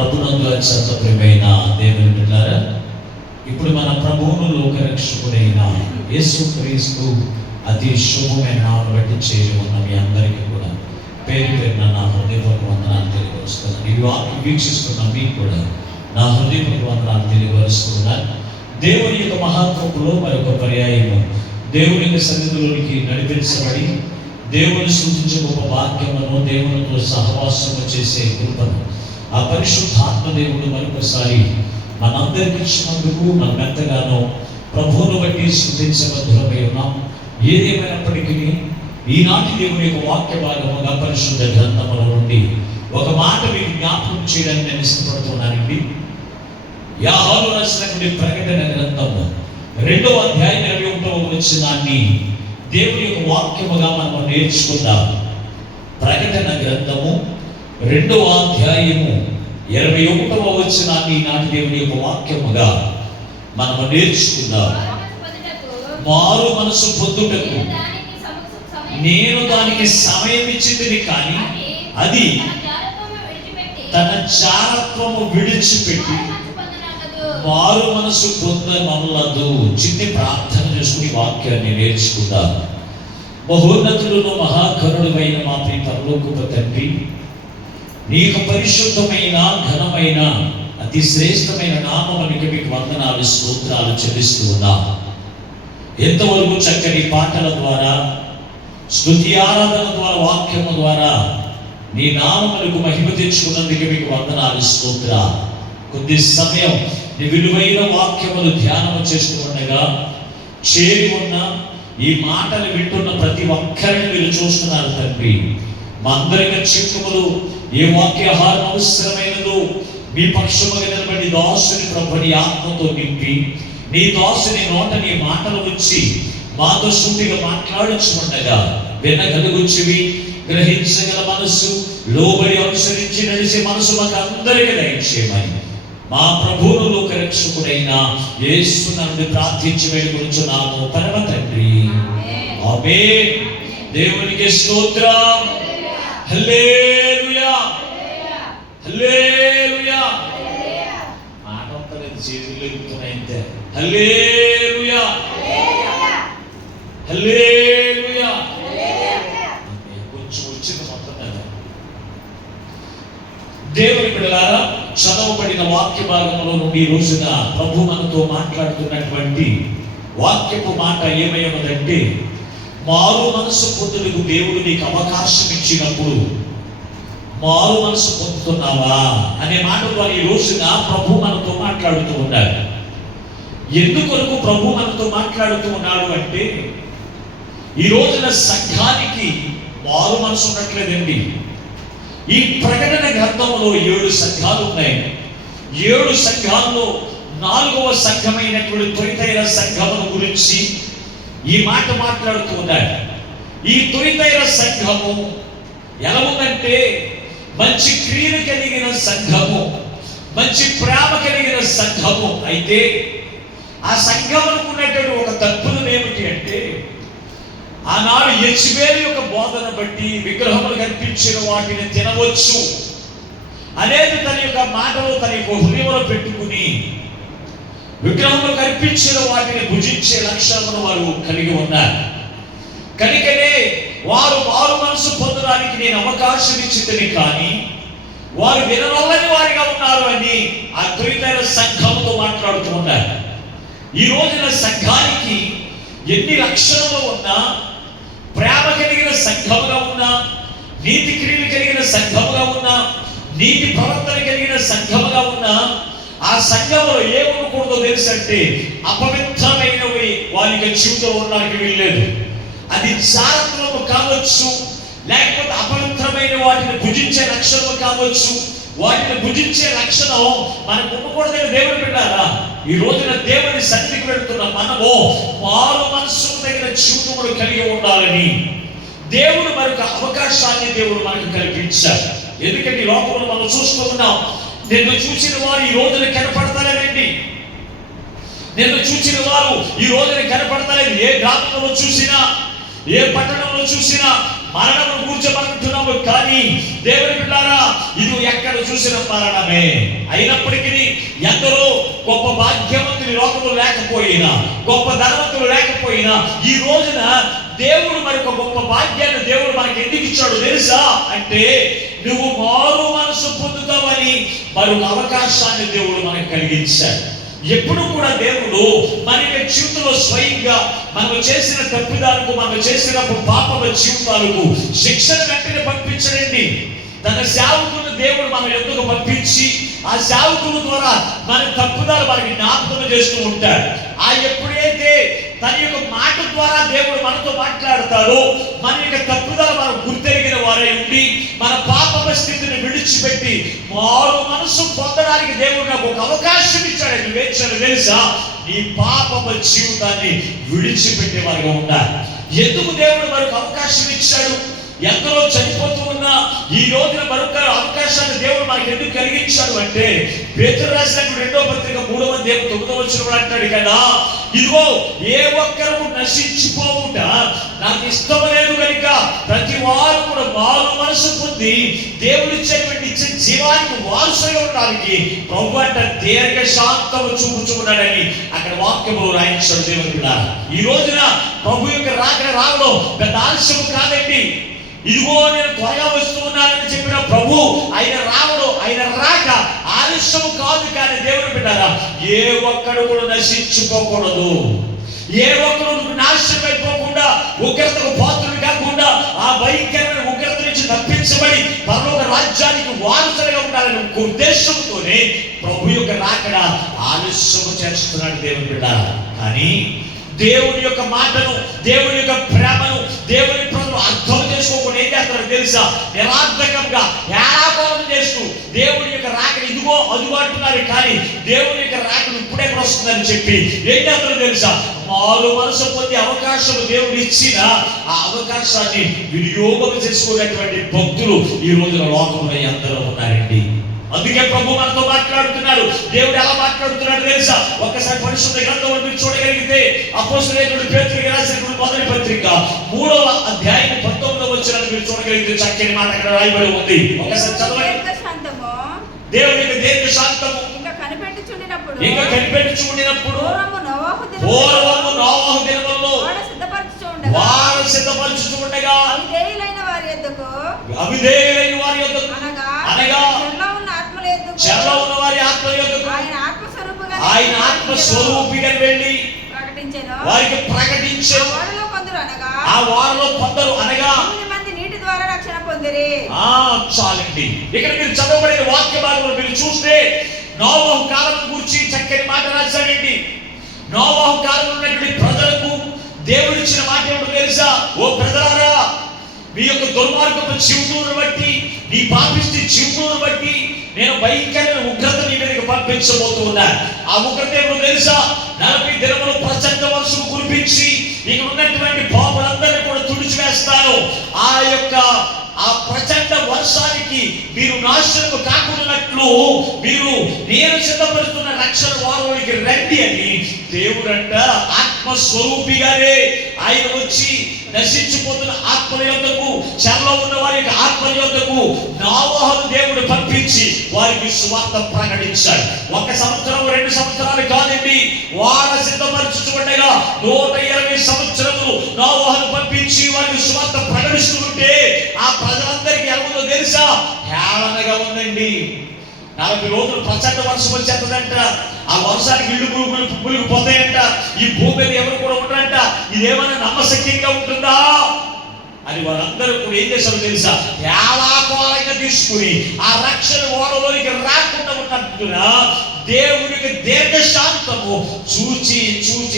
ప్రభునందు అత్యంత ప్రియమైన దేవుని బిడ్డలారా, ఇప్పుడు మన ప్రభువును లోకరక్షకుడైన యేసుక్రీస్తు అతి శుభమైన నామమును బట్టి చేరి ఉన్న మీ అందరికీ కూడా పేరు పేరున నా హృదయపూర్వక వందనాలు తెలియపరుస్తున్నాను. ఈ వాక్యం వీక్షిస్తున్న మీకు కూడా నా హృదయపూర్వక వందనాలు తెలియపరుస్తున్నాను. దేవుని యొక్క మహాత్మలో మరొక పర్యాయము దేవుని యొక్క సన్నిధిలోనికి నడిపించబడి దేవుని సూచించే గొప్ప వాక్యమును, దేవునితో సహవాసము చేసే కృపను ఆ పరిశుద్ధాత్మ దేవుడు మరొకసారి మనందరికి ఇచ్చినందుకు మనం ఎంతగానో ప్రభువును బట్టి స్తుతించబద్ధులమై ఉన్నాం. ఏదేమైనప్పటికీ ఈనాటి దేవుని యొక్క వాక్య భాగముగా పరిశుద్ధ గ్రంథముల నుండి ఒక మాట మీకు జ్ఞాపకం చేయడానికి నేను ఇష్టపడుతున్నానండి. యోహాను రాసినటువంటి ప్రకటన గ్రంథము 2వ అధ్యాయం 21వ వచనాన్ని దేవుని యొక్క వాక్యముగా మనం నేర్చుకుందాం. ప్రకటన గ్రంథము 2వ అధ్యాయము 21వ వచనాన్ని నాటి దేవుని యొక్క వాక్యముగా మనము నేర్చుకుందాం. మారు మనసు పొందుటకు నేను దానికి సమయం ఇచ్చింది, కానీ అది తన జారత్వము విడిచిపెట్టి మారు మనసు పొందనల్లదు. చిన్ని ప్రార్థన చేసుకుని వాక్యాన్ని నేర్చుకుందాం. మహోన్నతులను మహాకరుడైన మా ప్రియ పరలోకపు తండ్రి, నీకు పరిశుద్ధమైన ఘనమైన అతి శ్రేష్టమైన నామమునికి మీకు వందనాలు స్తోత్రాలు చెల్లిస్తూ ఉన్నాం. ఎంతవరకు చక్కని పాటల ద్వారా, స్తుతి ఆరాధన ద్వారా, వాక్యము ద్వారా నీ నామములకు మహిమ తెచ్చుకున్నందుకు మీకు వందనాలు స్తోత్రాలు. కొద్ది సమయం నీ విలువైన వాక్యములు ధ్యానము చేస్తూ ఉండగా చేరి ఉన్న ఈ మాటలు వింటున్న ప్రతి ఒక్కరిని మీరు చూస్తున్నారు తండ్రి. మా అందరికీ చిక్కుములు ఏ వాక్యాహారం అవసరమైనదో మీ పక్షముగా నిలబడి దాసుని ప్రభుని ఆత్మతో నింపి నీ దాసుని నోట నీ మాటలు వచ్చి మాతో సూటిగా మాట్లాడుచుండగా వినగలుగుచ్చివి, గ్రహించగల మనస్సు, లోబడి అనుసరించి నడిచే మనసు మాకు అందరికీ దయచేయమని మా ప్రభువును లోకరక్షకుడైన యేసు నుండి ప్రార్థించి వేడుకొనుచున్నాము పరమ తండ్రి. ఆమేన్. దేవునికి స్తోత్రం. హల్లెలూయా, హల్లెలూయా. మాట అంతలేదు, చేతులు ఎగుతున్నాయి అంతే. హల్లెలూయా, హల్లెలూయా. కొంచెం వచ్చింది మొత్తం కదా. దేవుని బిడ్డలారా, చదవబడిన వాక్య భాగంలో నుండి ఈ రోజున ప్రభు మనతో మాట్లాడుతున్నటువంటి వాక్యపు మాట ఏమయ్యదంటే, మారు మనసు పొందుటకు దేవుడు నీకు అవకాశం ఇచ్చినప్పుడు మారు మనసు పొందుతున్నావా అనే మాట ద్వారా ఈ రోజున ప్రభు మనతో మాట్లాడుతూ ఉన్నాడు. ఎందుకొరకు ప్రభు మనతో మాట్లాడుతూ ఉన్నాడు అంటే, ఈ రోజున సంఘానికి మారు మనసు ఉండట్లేదండి. ఈ ప్రకటన గ్రంథంలో 7 సంఘాలు ఉన్నాయి. 7 సంఘాల్లో 4వ సంఘమైనటువంటి తుయతైర సంఘమును గురించి ఈ మాట మాట్లాడుతూ ఉన్నాడు. ఈ తుయతైర సంఘము ఎలా ఉందంటే, మంచి క్రియలు కలిగిన సంఘము, మంచి ప్రేమ కలిగిన సంఘము. అయితే ఆ సంఘములకు ఉన్నటువంటి ఒక తత్వం ఏమిటి అంటే, ఆనాడు యెజబెలు యొక్క బోధన బట్టి విగ్రహములు కనిపించిన వాటిని తినవచ్చు అనేది తన యొక్క మాటలో తన యొక్క హృదయంలో పెట్టుకుని విగ్రహములు కనిపించిన వాటిని భుజించే లక్షణమును వారు కలిగి ఉన్నారు. కనుకనే వారు మారు మనసు పొందడానికి నేను అవకాశం ఇచ్చిందని, కానీ వారు వినవల్లని వారిగా ఉన్నారు అని ఆ తుయతైర సంఘముతో మాట్లాడుతూ ఉన్నారు. ఈ రోజున సంఘానికి ఎన్ని లక్షణాలు ఉన్నా, ప్రేమ కలిగిన సంఘముగా ఉన్నా, నీతి క్రియలు కలిగిన సంఘముగా ఉన్నా, నీతి ప్రవర్తన కలిగిన సంఘముగా ఉన్నా, ఆ సంఘములో ఏమనకూడదో తెలుసంటే, అపవిత్రమైనవి వారికి జీవితంలో ఉండడానికి వీల్లేదు. అది జారత్వము కావచ్చు, లేకపోతే అపవిత్రమైన వాటిని భుజించే లక్షణము కావచ్చు. వాటిని భుజించే లక్షణం మనకు ఉండకూడదని దేవుడు పెట్టారా? ఈ రోజున దేవుని సన్నిధికి వెళ్తున్న మనము మారు మనసు తగిన జీవితములు కలిగి ఉండాలని దేవుడు మరొక అవకాశాన్ని దేవుడు మనకు కల్పించారు. ఎందుకంటే ఈ లోకంలో మనం చూస్తూ ఉన్నాం, నిన్ను చూసిన వారు ఈ రోజున కనపడతారేనండి. నిన్ను చూసిన వారు ఈ రోజున కనపడతలేదు. ఏ గ్రామంలో చూసినా, ఏ పట్టణంలో చూసినా మరణమును కూర్చోబడుతున్నాము. కానీ దేవుని బిడ్డలారా, ఇది ఎక్కడ చూసిన మరణమే. అయినప్పటికీ ఎందరో గొప్ప భాగ్యవంతులు లోకంలో లేకపోయినా, గొప్ప ధనవంతులు లేకపోయినా, ఈ రోజున దేవుడు మరొక గొప్ప భాగ్యాన్ని దేవుడు మనకి ఎందుకు ఇచ్చాడు తెలుసా? అంటే నువ్వు మారు మనసు పొందుతావని మరొక అవకాశాన్ని దేవుడు మనకు కలిగించాడు. ఎప్పుడు కూడా దేవుడు మన జీవితంలో స్వయంగా మనం చేసిన తప్పిదాలకు, మనం చేసిన పాపల జీవితాలకు శిక్షణ వెంటనే పంపించడండి. తన సేవకులను దేవుడు మనం ఎందుకు పంపించి ఆ సేవకుల ద్వారా మన తప్పుదాలు మనకి జ్ఞాపకం చేస్తూ ఉంటాడు. ఆ ఎప్పుడైతే తన యొక్క మాట ద్వారా దేవుడు మనతో మాట్లాడతాడో, మన యొక్క తప్పుదాలు మనం గుర్తెరిగిన వారై ఉండి మన పాప స్థితిని విడిచిపెట్టి మారు మనసు పొందడానికి దేవుడు నాకు ఒక అవకాశం ఇచ్చాడు. నువ్వేంచాడు తెలుసా? నీ పాప జీవితాన్ని విడిచిపెట్టే వారిగా ఉండాలి. ఎందుకు దేవుడు మరొక అవకాశం ఇచ్చాడు? ఎందరో చనిపోతూ ఉన్నా ఈ రోజున మరొక అవకాశాన్ని దేవుడు మనకి ఎందుకు కలిగించాడు అంటే, పేతురు రాసిన 2వ పత్రిక 3వ అధ్యాయం 9వ వచనంలో అంటాడు కదా, ఇదిగో ఏ ఒక్కరు నశించిపోవుట నాకు ఇష్టం లేదు కనుక ప్రతి వారు కూడా మారు మనసు పొంది దేవుడు ఇచ్చేటువంటి ఇచ్చే జీవానికి వారసులుగా ఉండడానికి ప్రభు అంట దీర్ఘ శాంతము చూపుచున్నాడని అక్కడ వాక్యములు రాయించాడు. దేవుని బిడ్డలారా, ఈ రోజున ప్రభు యొక్క రావడం పెద్ద ఆలస్యం కాదండి. ఇదిగో నేను త్వరగా వస్తూ ఉన్నానని చెప్పిన ప్రభు ఆయన రావడం, ఆయన రాక ఆలస్యం కాదు. కానీ దేవుని బిడ్డలారా, ఏ ఒక్కడు కూడా నశించుకోకూడదు, ఏ ఒక్కడు నాశనం అయిపోకుండా, ఉగ్రతకు పాత్రులు కాకుండా ఆ భయంకరమైన ఉగ్రత నుంచి తప్పించబడి పరలోక రాజ్యానికి వారసులుగా ఉండాలనే ఉద్దేశంతోనే ప్రభు యొక్క రాకడ ఆలస్యం చేస్తున్నాడు దేవుని బిడ్డలారా. కానీ దేవుని యొక్క మాటను, దేవుని యొక్క ప్రేమను దేవుని ప్రజలు అర్థం చేసుకోకుండా ఏం చేస్తారో తెలుసా? నిరార్థకంగా హేళాకోలం చేస్తూ దేవుని యొక్క రాకను ఇదిగో అదుగో అంటున్నారు. కానీ దేవుని యొక్క రాకను ఇప్పుడే వస్తుందని చెప్పి ఏం చేస్తారో తెలుసా? మారు మనసు పొందే అవకాశం దేవుడు ఇచ్చిన ఆ అవకాశాన్ని వినియోగం చేసుకునేటువంటి భక్తులు ఈ రోజున లోకంలో అందరూ ఉన్నారండి. అందుకే ప్రభు మనతో మాట్లాడుతున్నాడు. దేవుడు ఎలా మాట్లాడుతున్నాడు తెలుసా? ఒక్కసారి పరిశుద్ధ గ్రంథంలో మీరు చూడగలిగితే అపోస్తలుడైన పేతురు రాసిన మొదటి పత్రిక 3వ అధ్యాయం 19వ వచనాన్ని మీరు చూడగలిగితే చక్కని మాట అక్కడ రాయబడి ఉంది. ఒకసారి చదవండి. దేవుని యొక్క దీర్ఘ శాంతము ఇంకా కనిపెట్టుచుండినప్పుడు పూర్వము నోవహు దినములలో వారు సిద్ధపరచుచు ఉండగా అవిధేయులైన వారి యొద్దకు అనగా చెరలో ఉన్న వారి ఆత్మ యొద్దకు ఆయన ఆత్మస్వరూపిగా వెళ్ళి వారికి ప్రకటించెను. ఆ వారిలో కొందరు అనగా నీటి ద్వారా రక్షణ పొందిరి. చాలండి. ఇక్కడ మీరు చదవబడిన వాక్య భాగంలో మీరు చూస్తే నోవహు కాలం గురించి చక్కని మాట రాశాడండి. నోవహు కాలంలో ఉన్నటువంటి ప్రజలకు దేవుడిచ్చిన మాట ఏమిటో తెలుసా? ఓ ప్రజలారా, మీ యొక్క దుర్మార్గపు జీవితాలను బట్టి, నీ పాపిష్టి జీవితాలను బట్టి నేను భయంకరమైన ఉగ్రత నీ మీదకి పంపించబోతూ ఉన్నా. ఆ ఉగ్రత ఏమిటో తెలుసా? 40 దినములు ప్రచండ వర్షం కురిపించి ఇక్కడ ఉన్నటువంటి పాపులందరినీ కూడా తుడిచివేస్తాను. ఆ ప్రచండ వర్షానికి మీరు నాశనం కాకుండానట్లు మీరు నేను సిద్ధపడుతున్న రక్షణ వారికి రండి అని దేవుడంట ఆత్మస్వరూపిగానే ఆయన వచ్చి నశించిపోతున్న ఆత్మల యొద్దకు, చెరలో ఉన్న వారి యొక్క ఆత్మల యొద్దకు నోవహును దేవుడు పంపించి వారికి సువార్త ప్రకటించాడు. 1 సంవత్సరం 2 సంవత్సరాలు కాదండి, వారు సిద్ధపరచుచుండగా 120 సంవత్సరములు నోవహును పంపించి వారికి సువార్త ప్రకటిస్తుంటే ఆ ప్రజలందరికీ ఏమవుతుందో తెలుసా? హేళనగా ఉందండి. 40 రోజులు ప్రచండ వర్షం వచ్చేస్తుందంట. ఆ వర్షానికి ఇళ్ళు పువ్వులు పోతాయంట. ఈ భూమి మీద ఎవరు కూడా ఉంటారంట. ఇదేమైనా నమ్మశక్యంగా ఉంటుందా అని వారందరూ కూడా ఏం చేశారో తెలుసా? ఏలాకోలంగా తీసుకుని ఆ రక్షణ ఓడలోనికి రాకుండా ఉన్నట్టుగా దేవునికి దీర్ఘ శాంతము చూచి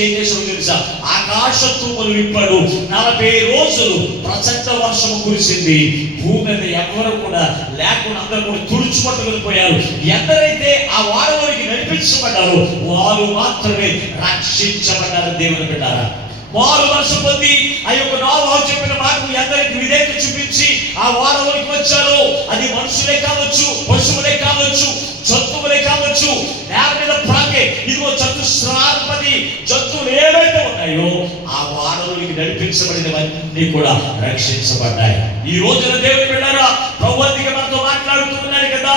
ఏం చేశారో తెలుసా? ఆకాశ తూములు విప్పాడు. 40 రోజులు ప్రచండ వర్షము కురిసింది. భూమి మీద ఎవరు కూడా లేకుండా అందరూ కూడా తుడుచుపట్టుకుని పోయారు. ఎందరైతే ఆ వాడలోనికి నడిపించబడ్డారో వారు మాత్రమే రక్షించబడ్డారు. దేవుని బిడ్డలారా, మారు మనసు పొంది ఆ యొక్క నోవహు చెప్పిన మాటకు అందరికి విధేయత చూపించి ఆ వాడలోకి వచ్చారు. అది మనుషులే కావచ్చు, పశువులే కావచ్చు, జంతువులే కావచ్చు, నేల మీద ప్రాకే ఇదిగో చతుస్రాధిపతి జంతువులు ఏవైతే ఉన్నాయో ఆ వాడలోకి మార్గంలోకి నడిపించబడినవన్నీ కూడా రక్షించబడ్డాయి. ఈ రోజున దేవుని బిడ్డలారా, ప్రభువుకి మనతో మాట్లాడుతున్నాడు కదా,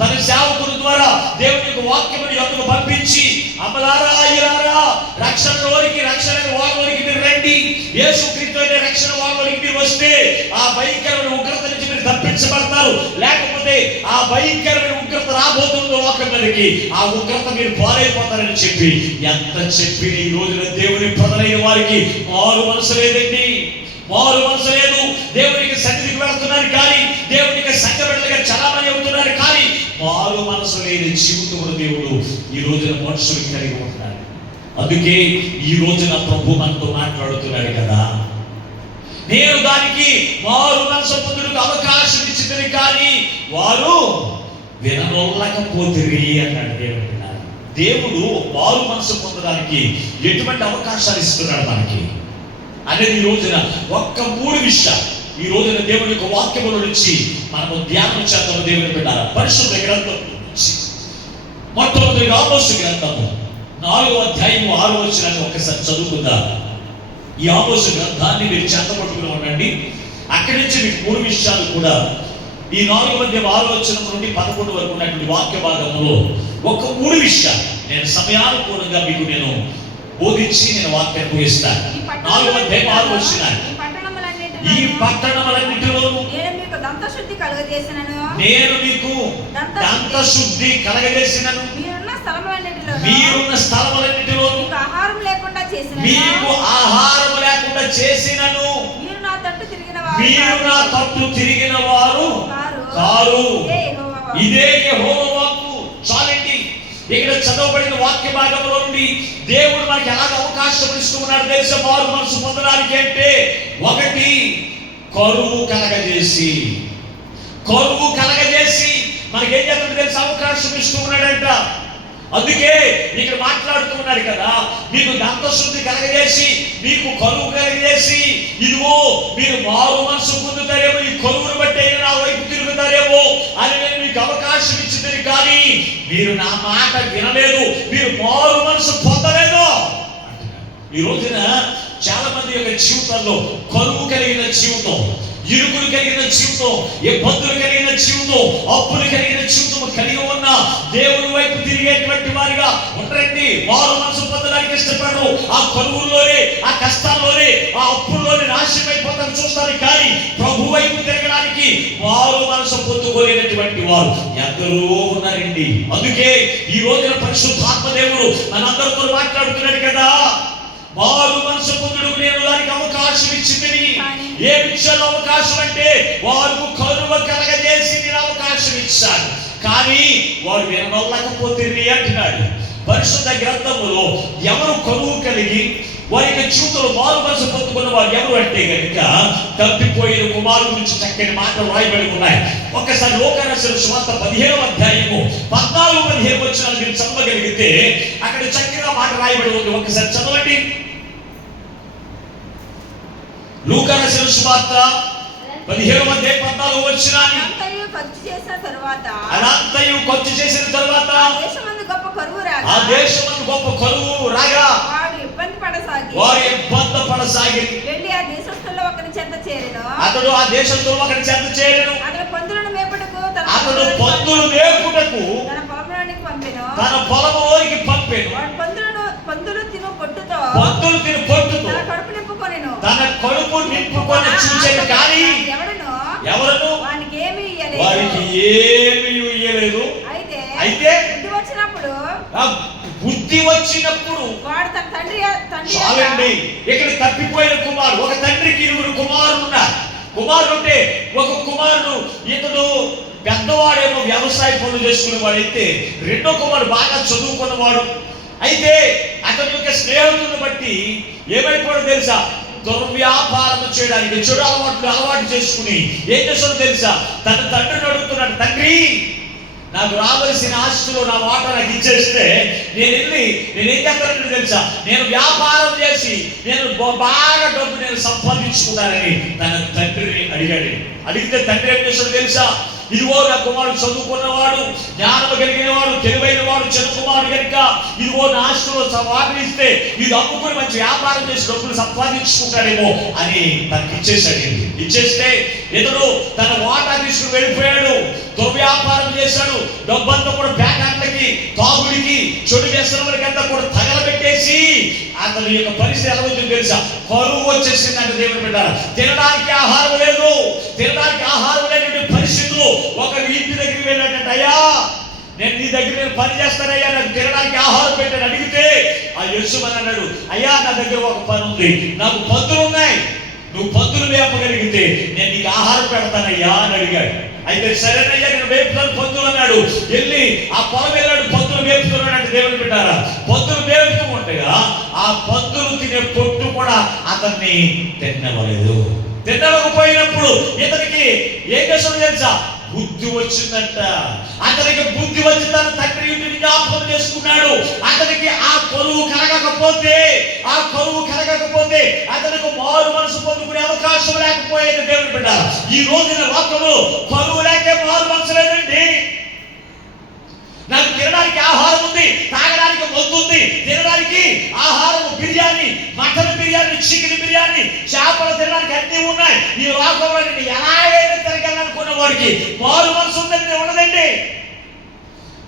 తన సేవకుల ద్వారా దేవుని యొక్క వాక్యమును యొక్కకు పంపించి, అమ్మలారా అయ్యలారా, రక్షణలోనికి వారిలోనికి మీరు రండి, యేసుక్రీస్తు అనే రక్షణ వారిలోనికి మీరు వస్తే ఆ భయంకరమైన ఉగ్రత నుంచి మీరు తప్పించబడతారు, లేకపోతే ఆ భయంకరమైన ఉగ్రత రాబోతుందో లోకం మీదకి, ఆ ఉగ్రత మీరు పాలైపోతారని చెప్పి ఎంత చెప్పి ఈ రోజున దేవుని ప్రజలైన వారికి మారు మనసు లేదండి. మారు మనసు లేదు. దేవునికి సన్నిధికి వెళ్తున్నారు కానీ, దేవునికి సంఘ బిడ్డలుగా చలామణి అవుతున్నారు కానీ, మారు మనసు లేని జీవితమును దేవుడు ఈ రోజున మనుషులకు కలిగి ఉంటున్నాడు. అందుకే ఈ రోజున ప్రభు మనతో మాట్లాడుతున్నాడు కదా, నేను దానికి మారు మనసు పొందుటకు అవకాశం ఇచ్చింది కానీ వారు విననొల్లకపోతిరి అన్నాడు దేవుడు. దేవుడు మారు మనసు పొందడానికి ఎటువంటి అవకాశాలు ఇస్తున్నాడు మనకి అనేది ఈ రోజున ఒక్క 3 విషయాలు ఈ రోజున దేవుని యొక్క వాక్యముల నుంచి మనము ధ్యానం చేద్దాము. దేవుని బిడ్డలారా, పరిశుద్ధ గ్రంథం నుంచి మొట్టమొదటి ఆమోసు గ్రంథము 4వ అధ్యాయము 6వ వచనాన్ని ఒకసారి చదువుకుందాం. ఈ ఆమోసు గ్రంథాన్ని మీరు చేతపట్టుకుని ఉండండి. అక్కడి నుంచి మీకు 3 విషయాలు కూడా ఈ 4వ అధ్యాయం 6వ వచనం నుండి 11 వరకు ఉన్నటువంటి వాక్య భాగంలో ఒక 3 విషయాలు నేను సమయానుకూలంగా మీకు నేను బోధించి నేను వాక్యాన్ని ముగిస్తాను. 4వ అధ్యాయం 6వ వచనం, ఈ పట్టణములన్నిటిలో నేను మీకు దంతశుద్ధి కలుగజేసినను, మీరున్న స్థలములన్నిటిలో మీకు ఆహారం లేకుండా చేసినను, మీరు నా తట్టు తిరిగిన వారు కారు. ఇదే యెహోవా వాక్కు. చాలండి. ఇక్కడ చదవబడిన వాక్య భాగంలో నుండి దేవుడు మనకి ఎలాగ అవకాశం ఇస్తున్నాడు తెలుసా మారు మనసు పొందడానికి అంటే, 1 కరువు కలగజేసి మనకేం చేస్తాడు తెలుసా అవకాశం ఇస్తున్నాడంట. అందుకే ఇక్కడ మాట్లాడుతున్నాడు కదా, మీకు దంతశుద్ధి కలగజేసి, మీకు కరువు కలగజేసి, ఇదిగో మీరు మారు మనసు పొందుతారేమో, ఈ కరువును బట్టి అయినా నా వైపు తిరుగుతారేమో అని నేను మీకు అవకాశం ఇచ్చింది కానీ మీరు నా మాట వినలేదు, మీరు మారు మనసు పొందలేదు. ఈ రోజున చాలా మంది యొక్క జీవితాల్లో కరువు కలిగిన జీవితం, ఇరుకులు కలిగిన జీవితం, ఇబ్బందులు కలిగిన జీవితం, అప్పులు కలిగిన జీవితం కలిగి ఉన్న దేవుని వైపు తిరిగేటువంటి వారిగా ఉండరండి. మారు మనసు పొందడానికి ఇష్టపడరు. ఆ కరువుల్లోనే, ఆ కష్టాల్లోనే, ఆ అప్పుల్లోనే నాశనం అయిపోతారు చూస్తారు కానీ ప్రభు వైపు తిరగడానికి మారు మనసు పొందుకోలేనటువంటి వారు ఎందరో ఉన్నారండి. అందుకే ఈ రోజున పరిశుద్ధాత్మ దేవుడు మనందరితో మాట్లాడుతున్నాడు కదా, మారు మనసు పొందుటకు నేను దానికి అవకాశం ఇచ్చింది. ఏ విషయంలో అవకాశం అంటే, వారు కరువు కలగజేసి నేను అవకాశం ఇచ్చాను కానీ వారు వినలేకపోతే అంటున్నాడు. పరిశుద్ధ గ్రంథములో ఎవరు కరువు కలిగి వారి యొక్క జీవితంలో మారు మనసు పొందుకున్న వారు ఎవరు అంటే కనుక, తప్పిపోయిన కుమారుల గురించి చక్కని మాటలు రాయబడి ఉన్నాయి. ఒక్కసారి లోకాన సువార్త 15వ అధ్యాయము 14-15 వచనాలు మీరు చదవగలిగితే అక్కడ చక్కగా మాట రాయబడి ఉంది. ఒక్కసారి చదవండి. లోకాన సువార్త 15వ అధ్యాయం 14వ వచనాన్ని, అనంతయు ఖర్చు చేసిన తరువాత ఆ దేశమందు గొప్ప కరువు రాగా వారు ఇబ్బంది పడసాగి వెళ్ళి ఆ దేశస్థుల్లో ఒకరి చెంత చేరెను. అతడు ఆ దేశంలో ఒకరి చెంత చేరెను. అతడు పందులను మేపుటకు తన పొలంలోనికి పంపెను. వాడు పందులు తిను పొట్టుతో తన కడుపు నింపుకొని చూచెను కానీ ఎవరును వానికి ఏమీ ఇయ్యలేదు. అయితే బుద్ధి వచ్చినప్పుడు వాడు తన తండ్రి చాలండి. ఇక్కడ తప్పిపోయిన కుమారుడు, ఒక తండ్రికి 2 కుమారులు ఉన్నారు. కుమారుడు ఒక కుమారుడు ఇతడు పెద్దవాడేమో వ్యవసాయ పనులు చేసుకునేవాడు అయితే, రెండో కుమారుడు బాగా చదువుకున్నవాడు అయితే అతని యొక్క స్నేహితులను బట్టి ఏమైపోయాడు తెలుసా, దుర్వ్యాపారం చేయడానికి చెడు అలవాటు చేసుకుని ఏం చేస్తాడో తెలుసా, తన తండ్రిని అడుగుతున్నాడు, తండ్రి నాకు రావాల్సిన ఆస్తిలో నా వాటా నాకు ఇచ్చేస్తే నేనేం చేస్తానంటే తెలుసా, నేను వ్యాపారం చేసి నేను బాగా డబ్బు నేను సంపాదించుకున్నానని తన తండ్రిని అడిగాడు. అడిగితే తండ్రి ఏం చేస్తాడో తెలుసా, ఇదిగో నా కుమారుడు చదువుకున్నవాడు, జ్ఞానము కలిగిన వాడు, తెలివైన వాడు, చిన్న కుమారుడు కనుక ఇదిగో నా ఆస్తిలో వాటిని ఇస్తే ఇది అమ్ముకుని మంచి వ్యాపారం చేసి డబ్బులు సంపాదించుకుంటాడేమో అని తనకి ఇచ్చేసాడు. ఇచ్చేస్తే ఇతడు తన వాటా తీసుకుని వెళ్ళిపోయాడు, దుర్వ్యాపారం చేశాడు. డబ్బంతా కూడా పేకాట్లకి, తాగుడికి, చెడు వ్యసనాలకి అంతా కూడా తగలబెట్టేసి అతని యొక్క పరిస్థితి ఎలా వచ్చిందో తెలుసా? కరువు వచ్చేసిందంటే దేవుని బిడ్డలారా, తినడానికి ఆహారం లేదు, తినడానికి ఆహారం లేనటువంటి పరిస్థితులు. ఒకరి ఇంటి దగ్గరికి వెళ్ళాడంటే, అయ్యా నేను నీ దగ్గర పని చేస్తానయ్యా, నాకు తినడానికి ఆహారం పెట్టని అడిగితే ఆ యజమాని అన్నాడు, అయ్యా నా దగ్గర ఒక పని ఉంది, నాకు పందులు ఉన్నాయి, నువ్వు పందులు వేపగలిగితే నేను నీకు ఆహారం పెడతానయ్యా అని అడిగాడు. అయితే సరేనయ్యా నేను వేపుతాను పందులు అన్నాడు. వెళ్ళి ఆ పొలం వెళ్ళాడు, పందులు వేపుతున్నాడు. అంటే దేవుని బిడ్డారా, పందులు వేపుతూ ఉండగా ఆ పందులు తినే పొట్టు కూడా అతన్ని తినవలేదు. తినకపోయినప్పుడు ఇతనికి ఏం చేస్తాడో తెలుసా? బుద్ధి వచ్చిందంట. అతనికి బుద్ధి వచ్చి తన తండ్రి ఇంటిని జ్ఞాపకం చేసుకున్నాడు. అతనికి ఆ కరువు కలగకపోతే అతనికి మారు మనసు పొందుకునే అవకాశం లేకపోయేది. దేవుని బిడ్డ, ఈ రోజున లోకంలో కరువు లేకే మారు మనసు లేదండి. నాకు తినడానికి ఆహారం ఉంది, తాగడానికి మందు ఉంది, తినడానికి ఆహారం బిర్యానీ, మటన్ బిర్యానీ, చికెన్ బిర్యానీ, చేపలు తినడానికి అన్నీ ఉన్నాయి. ఈ లోకంలో ఎలా అయినా తిరగాలనుకున్న వాడికి మారు మనసు ఉందని ఉండదండి,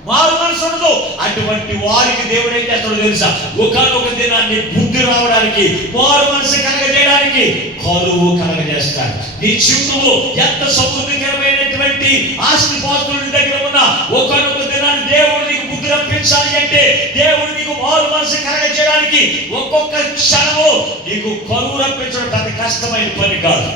మారు మనసు ఉండదు. అటువంటి వారికి దేవుడు ఏం చేస్తాడో తెలుసా? ఒకనొక దినాన్ని బుద్ధి రావడానికి, మారు మనసు కలగజేయడానికి కరువు కలగజేస్తాడు. నీ జీవితంలో ఎంత సమృద్ధికరమైనటువంటి ఆస్తి పాస్తుల దగ్గర ఉన్న ఒకనొక దినాన్ని దేవుడు నీకు బుద్ధి రప్పించాలి అంటే, దేవుడు నీకు మారు మనసు కలగజేయడానికి ఒక్కొక్క క్షణము నీకు కరువు రప్పించడం పెద్ద కష్టమైన పని కాదు.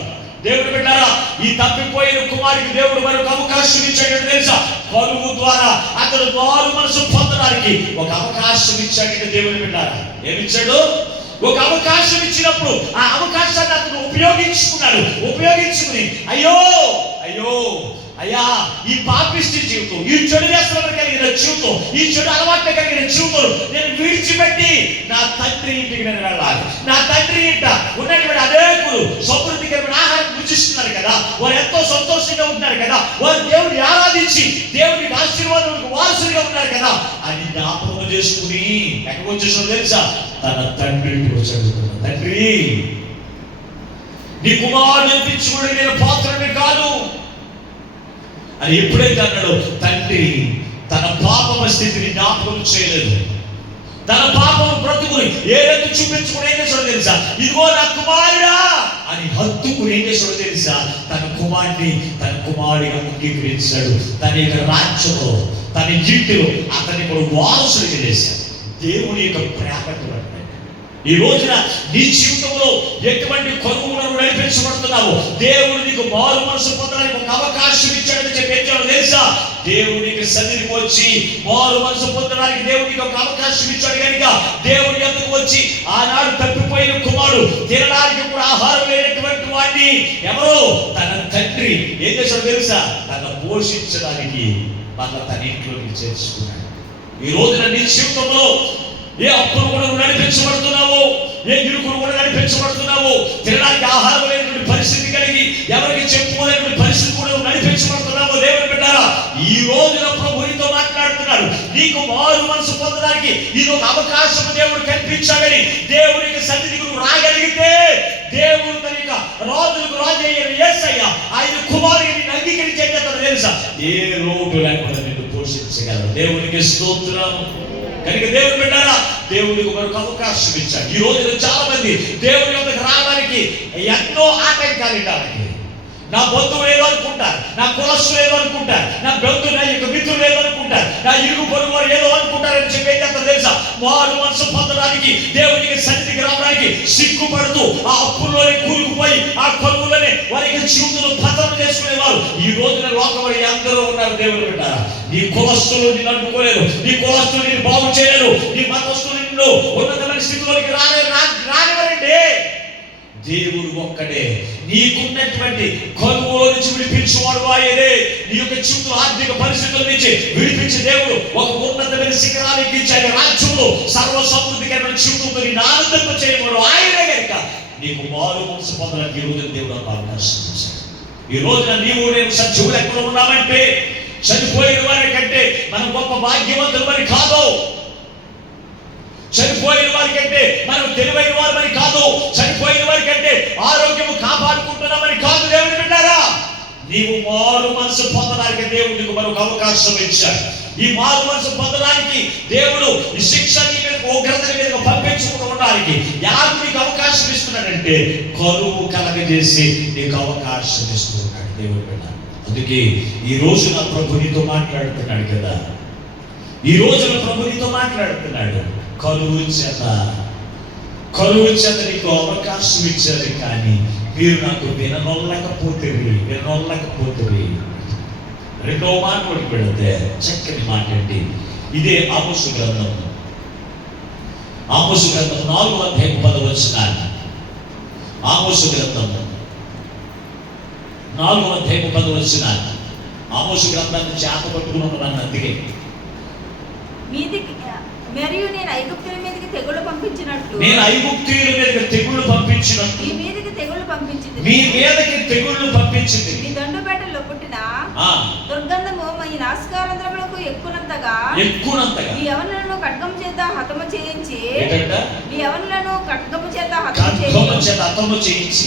దేవుడు బిడ్డారా, ఈ తప్పిపోయిన కుమారుడికి దేవుడు మరొక అవకాశం ఇచ్చాడు తెలుసా? కరువు ద్వారా అతడు మారు మనసు పొందడానికి ఒక అవకాశం ఇచ్చాడు. దేవుడు బిడ్డారా, ఏమిచ్చాడు? ఒక అవకాశం ఇచ్చినప్పుడు ఆ అవకాశాన్ని అతను ఉపయోగించుకుని అయ్యా ఈ పాపిష్టి జీవితం, ఈ చెడు వ్యసనం కలిగిన జీవితం, ఈ చెడు అలవాట్లు కలిగిన జీవితం నేను విడిచిపెట్టి నా తండ్రి ఇంటికి నేను వెళ్ళాలి. నా తండ్రి ఇంట ఉన్నటువంటి అనేకులు సమృద్ధికరమైన ఆహారం రుచిస్తున్నారు కదా, వారు ఎంతో సంతోషంగా ఉంటున్నారు కదా, వారు దేవుడిని ఆరాధించి దేవుడికి ఆశీర్వాదాలకు వారసులుగా ఉన్నారు కదా అని జ్ఞాపకం చేసుకుని ఎక్కడికి వచ్చేసాడో తెలుసా? తన తండ్రి ఇంటికి వచ్చాడు. తండ్రి, నీ కుమారుడు అనిపించుకోవడానికి నేను పాత్రని కాదు అని ఎప్పుడైతే అన్నాడో, తండ్రి తన పాపమ స్థితిని జ్ఞాపకం చేయలేదు. తన పాపం బ్రతుకుని ఏదైతే చూపించుకుని ఏం చేసాడో తెలుసా? ఇదిగో నా కుమారుడా అని హత్తుకుని ఏం చేసాడో తెలుసా? తన కుమారుడిగా అంగీకరించాడు. తన యొక్క రాజ్యంలో, తన ఇంటిలో అతన్ని కూడా వారసుడిగా చేశాడు. దేవుని యొక్క ప్రేమ. ఈ రోజున నీ జీవితంలో ఎటువంటి కరువులను నడిపించబడుతున్నావు, దేవుడు నీకు మారు మనసు పొందడానికి ఒక అవకాశం ఇచ్చాడని చెప్పి తెలుసా? దేవునికి సన్నిధికి వచ్చి మారు మనసు పొందడానికి దేవునికి ఒక అవకాశం ఇచ్చాడు కనుక దేవుని ఎందుకు వచ్చి ఆనాడు తప్పిపోయిన కుమారుడు తినడానికి కూడా ఆహారం లేనటువంటి వాడిని ఎవరో తన తండ్రి ఏం చేశాడు తెలుసా? తన పోషించడానికి తన ఇంట్లోకి చేర్చుకున్నాడు. ఈ రోజున నీ జీవితంలో ఏ అప్పులు కూడా నడిపించబడుతున్నావు, ఏ ఇరుకులు కూడా నడిపించబడుతున్నావు, తినడానికి ఆహారం లేనటువంటి పరిస్థితి కలిగి ఎవరికి చెప్పుకోలేనటువంటి పరిస్థితి కూడా నడిపించబడుతున్నావు. దేవుని బిడ్డారా, ఈ రోజున ప్రభువుతో మాట్లాడుతున్నాడు. నీకు మారు మనసు పొందడానికి ఇది ఒక అవకాశం దేవుడు కల్పించాడని దేవునికి సన్నిధికి నువ్వు రాగలిగితే, దేవుడు తన యొక్క రాజులకు రాజు అయ్యే యేసయ్య ఆయన కుమారుడిని నిన్ను అంగీకరించేటప్పుడు తెలుసా? ఏ లోటు లేకుండా నిన్ను పోషించగలరు. దేవునికి స్తోత్రం. కనుక దేవుడు బిడ్డారా, దేవుడికి మరొక అవకాశం ఇచ్చాడు. ఈ రోజున చాలా మంది దేవుని యొద్దకు రావడానికి ఎన్నో ఆటంకాలు ఇవ్వడానికి, నా బంధువు ఏదో అనుకుంటారు, నా కులస్సు ఏదో అనుకుంటారు, నా బంధువు నా యొక్క మిత్రులు ఏదో అనుకుంటారు, నా ఇరుగు పొరుగు వారు ఏదో అనుకుంటారని చెప్పేది అంత తెలుసా? మారు మనసు పొందడానికి, దేవునికి సన్నిధికి రావడానికి సిగ్గుపడుతూ ఆ అప్పుల్లోనే కూరుకుపోయి ఆ కరువులోనే వారికి జీవితంలో పతనం చేసుకునేవారు ఈ రోజున లోకమని అందరూ ఉన్నారు. దేవుని బిడ్డారా, నీ కులస్తులు నిన్ను అడ్డుకోలేరు, నీ కులస్తులు నిన్ను బాగు చేయలేరు, నీ మతస్థులు నిన్ను ఉన్నతమైన స్థితిలోకి రానివ్వరండి. దేవుడు ఒక్కడే నీకున్నటువంటి కరువులో నుంచి విడిపించేవాడు ఆయనే. నీ యొక్క జీవితంలో ఆర్థిక పరిస్థితుల నుంచి విడిపించే దేవుడు ఒక ఉన్నతమైన శిఖరానికి ఇచ్చాడు. రాజ్యంలో సర్వ సమృద్ధికరమైన జీవితంతో నిన్ను ఆనందింప చేయవాడు ఆయనే. కనుక నీకు మారు మనసు పొందడానికి ఈ రోజు దేవుడు అవకాశం ఇచ్చాడు. ఈ రోజున నీవు నేను సజీవులు ఎక్కడ ఉన్నామంటే చనిపోయిన వారి కంటే మనం గొప్ప భాగ్యవంతులు మరి కాదు. చనిపోయిన వారి కంటే మనం తెలివైన వారు మరి కాదు. చనిపోయిన వారి కంటే ఆరోగ్యము కాపాడుకుంటున్నామని కాదు. దేవుని బిడ్డారా, నీవు మారు మనసు పొందడానికి దేవుడికి మరొక అవకాశం ఇచ్చాడు. ఈ మారు మనసు పొందడానికి దేవుడు ఈ శిక్ష నీ మీద ఉగ్రత మీద పంపించుకోవడానికి యారు నీకు అవకాశం ఇస్తున్నాడంటే కరువు కలగజేసి నీకు అవకాశం ఇస్తున్నాడు దేవుడు బిడ్డ. అందుకే ఈ రోజున ప్రభు నీతో మాట్లాడుతున్నాడు కదా. ఈ రోజున ప్రభు నీతో మాట్లాడుతున్నాడు. కరువు చేత నీకు అవకాశం ఇచ్చారు, కానీ మీరు నాకు విననొల్లకపోతే. రెండో మాట కూడా పెడితే చక్కని మాట అండి. ఇదే ఆమోసు గ్రంథం 4వ అధ్యాయం 10వ వచనం. ఆమోసు గ్రంథం 4వ అధ్యాయం 10వ వచనం. ఆమోసు గ్రంథాన్ని చేత పట్టుకుని ఉన్నాను. అందుకే మరియు నేను ఐగుప్తుల మీదకి తెగులు పంపించినట్లు మీ మీదకి తెగులు పంపించింది. మీ దండుపేటలో పుట్టిన దుర్గంధము మీ నాసికారంధ్రములకు ఎక్కునంతగా మీ యవనులను ఖడ్గము చేత హతము చేయించి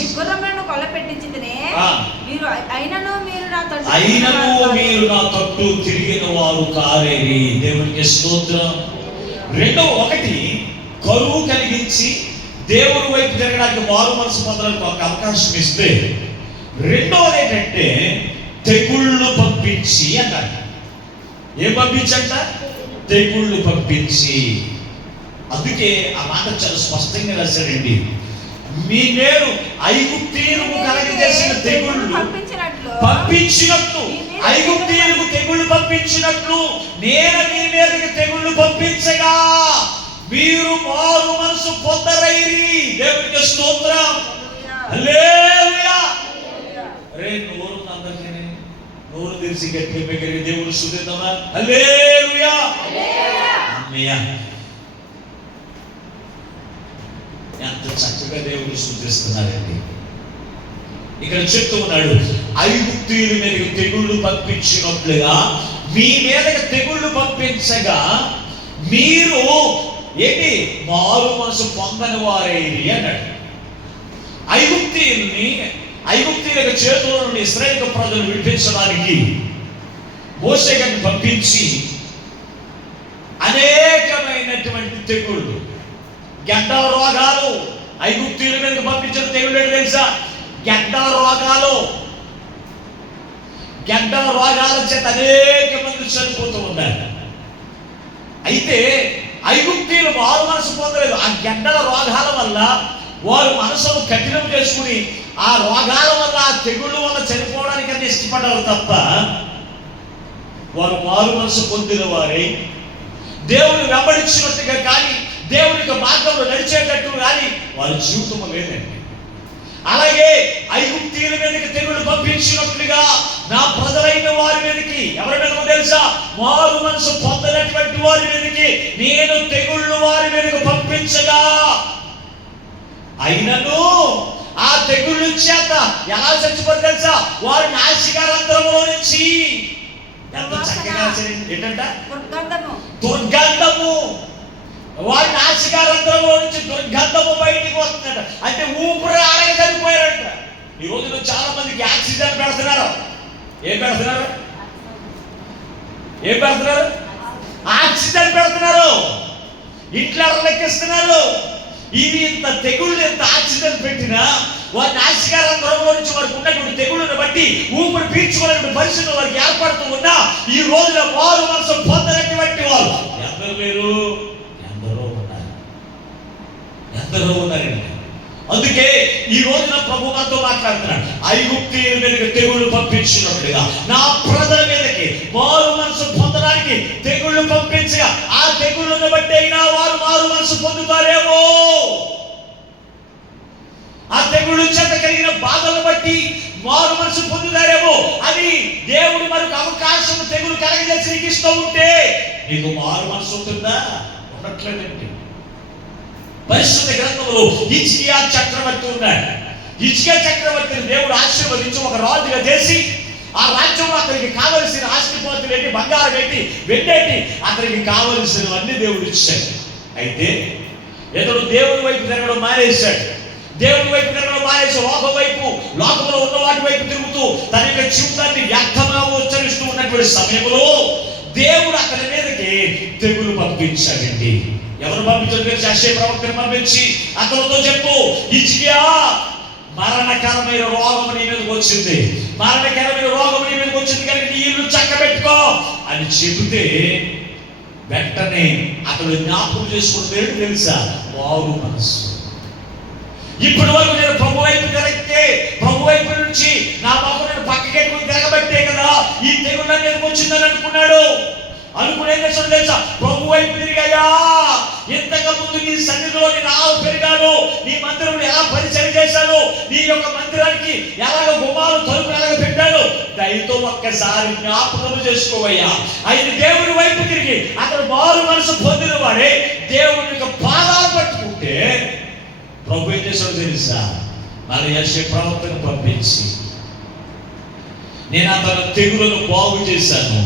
మీ గుర్రములను కొల్లపెట్టించితినే. మీరు అయినను మీరు నా తట్టు తిరిగిన వారు కారేరి. దేవునికి స్తోత్రం. రెండవ ఒకటి కరువు కలిగించి దేవుడి వైపు తిరగడానికి మారు మనసు పొందడానికి ఒక అవకాశం ఇస్తే, రెండవది ఏంటంటే తెగుళ్ళు పంపించి అన్నాడు. ఏం పంపించంట? తెగుళ్ళు పంపించి. అందుకే ఆ మాట చాలా స్పష్టంగా రాశాడండి. మీ నేను ఐగుప్తీయులకు కలగజేసిన తెగుళ్ళు పంపించినట్లు, ఐగుప్తీయులకు తెగుళ్ళు పంపించినట్లు నేను మీ మీదకి తెగుళ్ళు పంపించగా మీరు మారు మనసు పొందరైరి. దేవునికి స్తోత్రం. హల్లెలూయా. రే నోరు అందరికీ నోరు తెరిచి గట్టిగా పెరిగి దేవుడు స్తుతిద్దామా? హల్లెలూయా. ఆమేన్. ఎంత చక్కగా దేవుడు స్తుతిస్తున్నారండి. ఇక్కడ చెప్తూ ఉన్నాడు, ఐగుప్తీయుల మీదకి తెగుళ్ళు పంపించినట్లుగా మీ మీదకి తెగుళ్ళు పంపించగా మీరు ఏంటి మారు మనసు పొందని వారేది అన్నాడు. ఐగుప్తీయుల చేతుల నుండి ఇశ్రాయేలు ప్రజలు విడిపించడానికి మోషే గారిని పంపించి అనేకమైనటువంటి తెగుళ్ళు, గడ్డ రోగాలు, ఐగుప్తీయుల మీదకి పంపించిన తెగుళ్ళు ఏంటి తెలుసా? గడ్డ రోగాల చేత అనేక మంది చనిపోతూ ఉన్నారు. అయితే ఐగుప్తీయులు మారు మనసు పొందలేదు. ఆ గడ్డల రోగాల వల్ల వారు మనసును కఠినం చేసుకుని ఆ రోగాల వల్ల, ఆ తెగుళ్ళ వల్ల చనిపోవడానికి అన్ని ఇష్టపడ్డారు తప్ప వారు మారు మనసు పొందిన వారే దేవుని వెంబడించినట్టుగా కానీ, దేవునికి మార్గంలో నడిచేటట్టు కానీ వారి జీవితం లేదండి. అలాగే ఐగుప్తీయుల మీదకి తెగుళ్ళు పంపించినట్లుగా నా ప్రజలైన వారి మీదకి, ఎవరి మీదకు తెలుసా? మారు మనసు పొందినటువంటి వారి మీదకి నేను తెగుళ్ళు వారి మీదకి పంపించగా, అయినను ఆ తెగుళ్ళు చేత ఎలా చచ్చిపోతే తెలుసా? వారి నాసికారంధ్రములో నుంచి ఎంత చక్కగా ఏంటంట? దుర్గంధము. వారి నాసికారంధ్రంలో నుంచి దుర్గంధము బయటికి వస్తుందట. అంటే ఊపిరి ఆడక చనిపోయారంట. ఈ రోజులో చాలా మందికి ఆక్సిజన్ పెడుతున్నారు. ఏం పెడుతున్నారు? ఆక్సిజన్ పెడుతున్నారు. ఇంట్లో లెక్కిస్తున్నారు. ఇది ఇంత తెగుళ్ళు, ఎంత ఆక్సిజన్ పెట్టినా వారి నాసికారంధ్రంలో నుంచి వారికి ఉన్నటువంటి తెగుళ్ళను బట్టి ఊపిరి పీల్చుకునేటువంటి పరిస్థితులు వారికి ఏర్పడుతూ ఉన్నా ఈ రోజున మారు మనసు పొందనటువంటి వారు ఎందరో లేరు, ఎందరో ఉన్నారండి. అందుకే ఈ రోజున ప్రభు మనతో మాట్లాడుతున్నాడు. ఐగుప్తీయుల మీదకి తెగుళ్ళు పంపించినట్లుగా నా ప్రజల మీదకి మారు మనసు పొందడానికి తెగుళ్ళు పంపించగా ఆ తెగుళ్ళను బట్టి అయినా వారు మారు మనసు పొందుతారేమో, ఆ తెగుళ్ళు చేత కలిగిన బాధలను బట్టి మారు మనసు పొందుతారేమో అని దేవుడు మనకు అవకాశం తెగులు కలగజేసి నీకు ఇస్తూ ఉంటే నీకు మారు మనసు ఉంటుందా? ఉండట్లేదండి. పరిశుద్ధ గ్రంథంలో హిజ్కియా చక్రవర్తి ఉన్నాడు. హిజ్కియా చక్రవర్తిని దేవుడు ఆశీర్వదించి ఒక రాజుగా చేసి ఆ రాజ్యంలో అతనికి కావలసిన ఆస్తిపాస్తులు ఏంటి, బంగారం ఏంటి, వెండేంటి, అతనికి కావలసినవన్నీ దేవుడు ఇచ్చాడు. అయితే ఇతడు దేవుడి వైపు తిరగడం మానేశాడు. దేవుడి వైపు తిరగడం మానేసి లోకంలో ఉన్న వాటి వైపు తిరుగుతూ తన యొక్క జీవితాన్ని వ్యర్థంగా ఉచ్చరిస్తూ ఉన్నటువంటి సమయంలో దేవుడు అతని మీదకి తెగులు పంపించాడండి. ఎవరు పంపించారు? యెషయా ప్రవక్తను పంపించి అతనితో చెప్పు, హిజ్కియా, మరణకరమైన రోగం నీ మీదకి వచ్చింది, మరణకరమైన రోగం నీ మీదకి వచ్చింది కనుక నీ ఇల్లు చక్కబెట్టుకో అని చెబితే వెంటనే అతడు జ్ఞాపకం చేసుకుంటే తెలుసా, వారు మనసు. ఇప్పటి వరకు నేను ప్రభు వైపు తిరగకే, ప్రభు వైపు నుంచి నా మొహం నేను పక్కకెట్టుకుని తిరగబట్టే కదా ఈ తెగుళ్ళ మీదకి వచ్చిందని అనుకున్నాడు. అనుకునే తెలుసా, ప్రభు వైపు తిరిగాయా, ఇంతకు ముందు నీ సన్నిధిలో నేను పెరిగాను, నీ మందిరం ఎలా పరిచయం చేశాను, నీ యొక్క మందిరానికి ఎలాగ గుమ్మాలు తలుపులు ఎలాగ పెట్టాను, దయతో ఒక్కసారి జ్ఞాపకం చేసుకోవయ్యా. ఆయన దేవుడి వైపు తిరిగి అతను మారు మనసు పొందిన వాడే దేవుడి యొక్క పాదాలు పట్టుకుంటే ప్రభు ఏం చేశాడు తెలుసా, మరి యెషయా ప్రవక్తను పంపించి నేను అతని తెగులను బాగు చేశాను,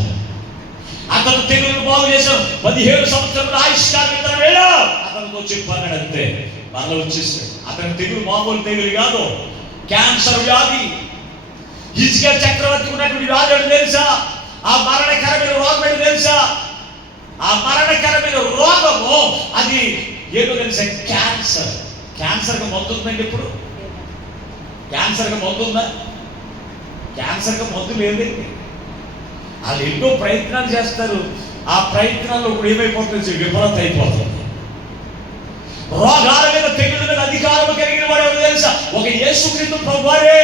అతను తెగులను బాగు చేశాను, 17 సంవత్సరాల ఆయుష్కాలం అతనితో చెప్పన్నాడు. అంతే, మళ్ళీ వచ్చేసాడు. అతని తెగులు మామూలు తెగులు కాదు, క్యాన్సర్ వ్యాధి. హిజ్కియా చక్రవర్తి ఉన్నటువంటి వ్యాధి ఏంటో తెలుసా, ఆ మరణకరమైన రోగం ఏంటో తెలుసా, ఆ మరణకరమైన రోగము అది ఏంటో తెలుసా, క్యాన్సర్. క్యాన్సర్కి మందు ఉందండి? ఇప్పుడు క్యాన్సర్కి మందు ఉందా? క్యాన్సర్కి మందు లేదండి. వాళ్ళు ఎన్నో ప్రయత్నాలు చేస్తారు, ఆ ప్రయత్నాల్లో ఇప్పుడు ఏమైపోతుంది, విఫలత అయిపోతుంది. రోగాల మీద తెగుళ్ళ మీద అధికారం కలిగిన వాడు ఎవరు తెలుసా, ఒక యేసుక్రీస్తు ప్రభువారే.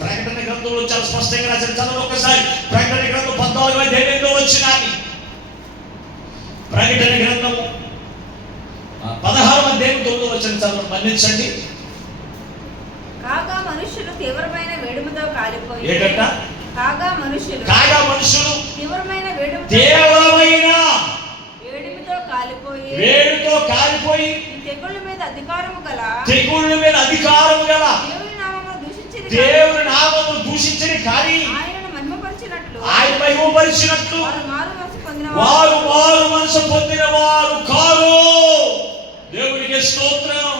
ప్రకటన గ్రంథంలో చాలా స్పష్టంగా రాశారు. చదవండి ఒకసారి, ప్రకటన గ్రంథం 14వ వచ్చినాన్ని. ప్రకటన గ్రంథము 16వ చదవండి, మన్నించండి. కాగా మనుషులు తీవ్రమైన వేడిమితో కాలిపోయి, ఏంటంట? కాగా మనుషులు తీవ్రమైన వేడిమితో కాలిపోయి తెగుళ్ళ మీద అధికారము గల దేవుని నామమును దూషించిన కానీ ఆయనను మహిమపరిచినట్లు వారు మారు మనసు పొందిన వారు కారు. దేవునికి స్తోత్రం.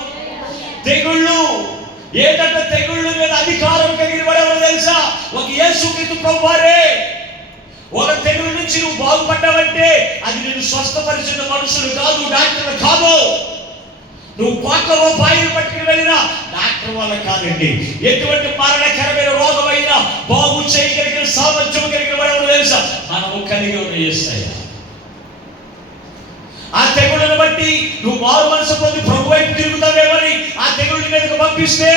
తెగుళ్ళు ఏంటంటే తెగుళ్ళ మీద అధికారం కలిగిన వాడు ఎవరు తెలుసా, ఒక యేసుక్రీస్తు ప్రభువారే. ఒక తెగుళ్ళ నుంచి నువ్వు బాగుపడ్డావంటే అది నిన్ను స్వస్థపరిచిన మనుషులు కాదు, డాక్టర్లు కాదు. నువ్వు కోట్ల రూపాయలు పట్టుకుని వెళ్ళినా డాక్టర్ వల్ల కాదండి. ఎటువంటి మరణకరమైన రోగమైనా బాగు చేయగలిగిన సామర్థ్యం కలిగిన వాడు ఎవరు తెలుసా, మనము కలిగి ఉన్న యేసయ్య. ఆ తెగుళ్ళను బట్టి నువ్వు మారు మనసు పొంది ప్రభు వైపు తిరుగుతావేమని ఆ తెగుళ్ళ మీదకు పంపిస్తే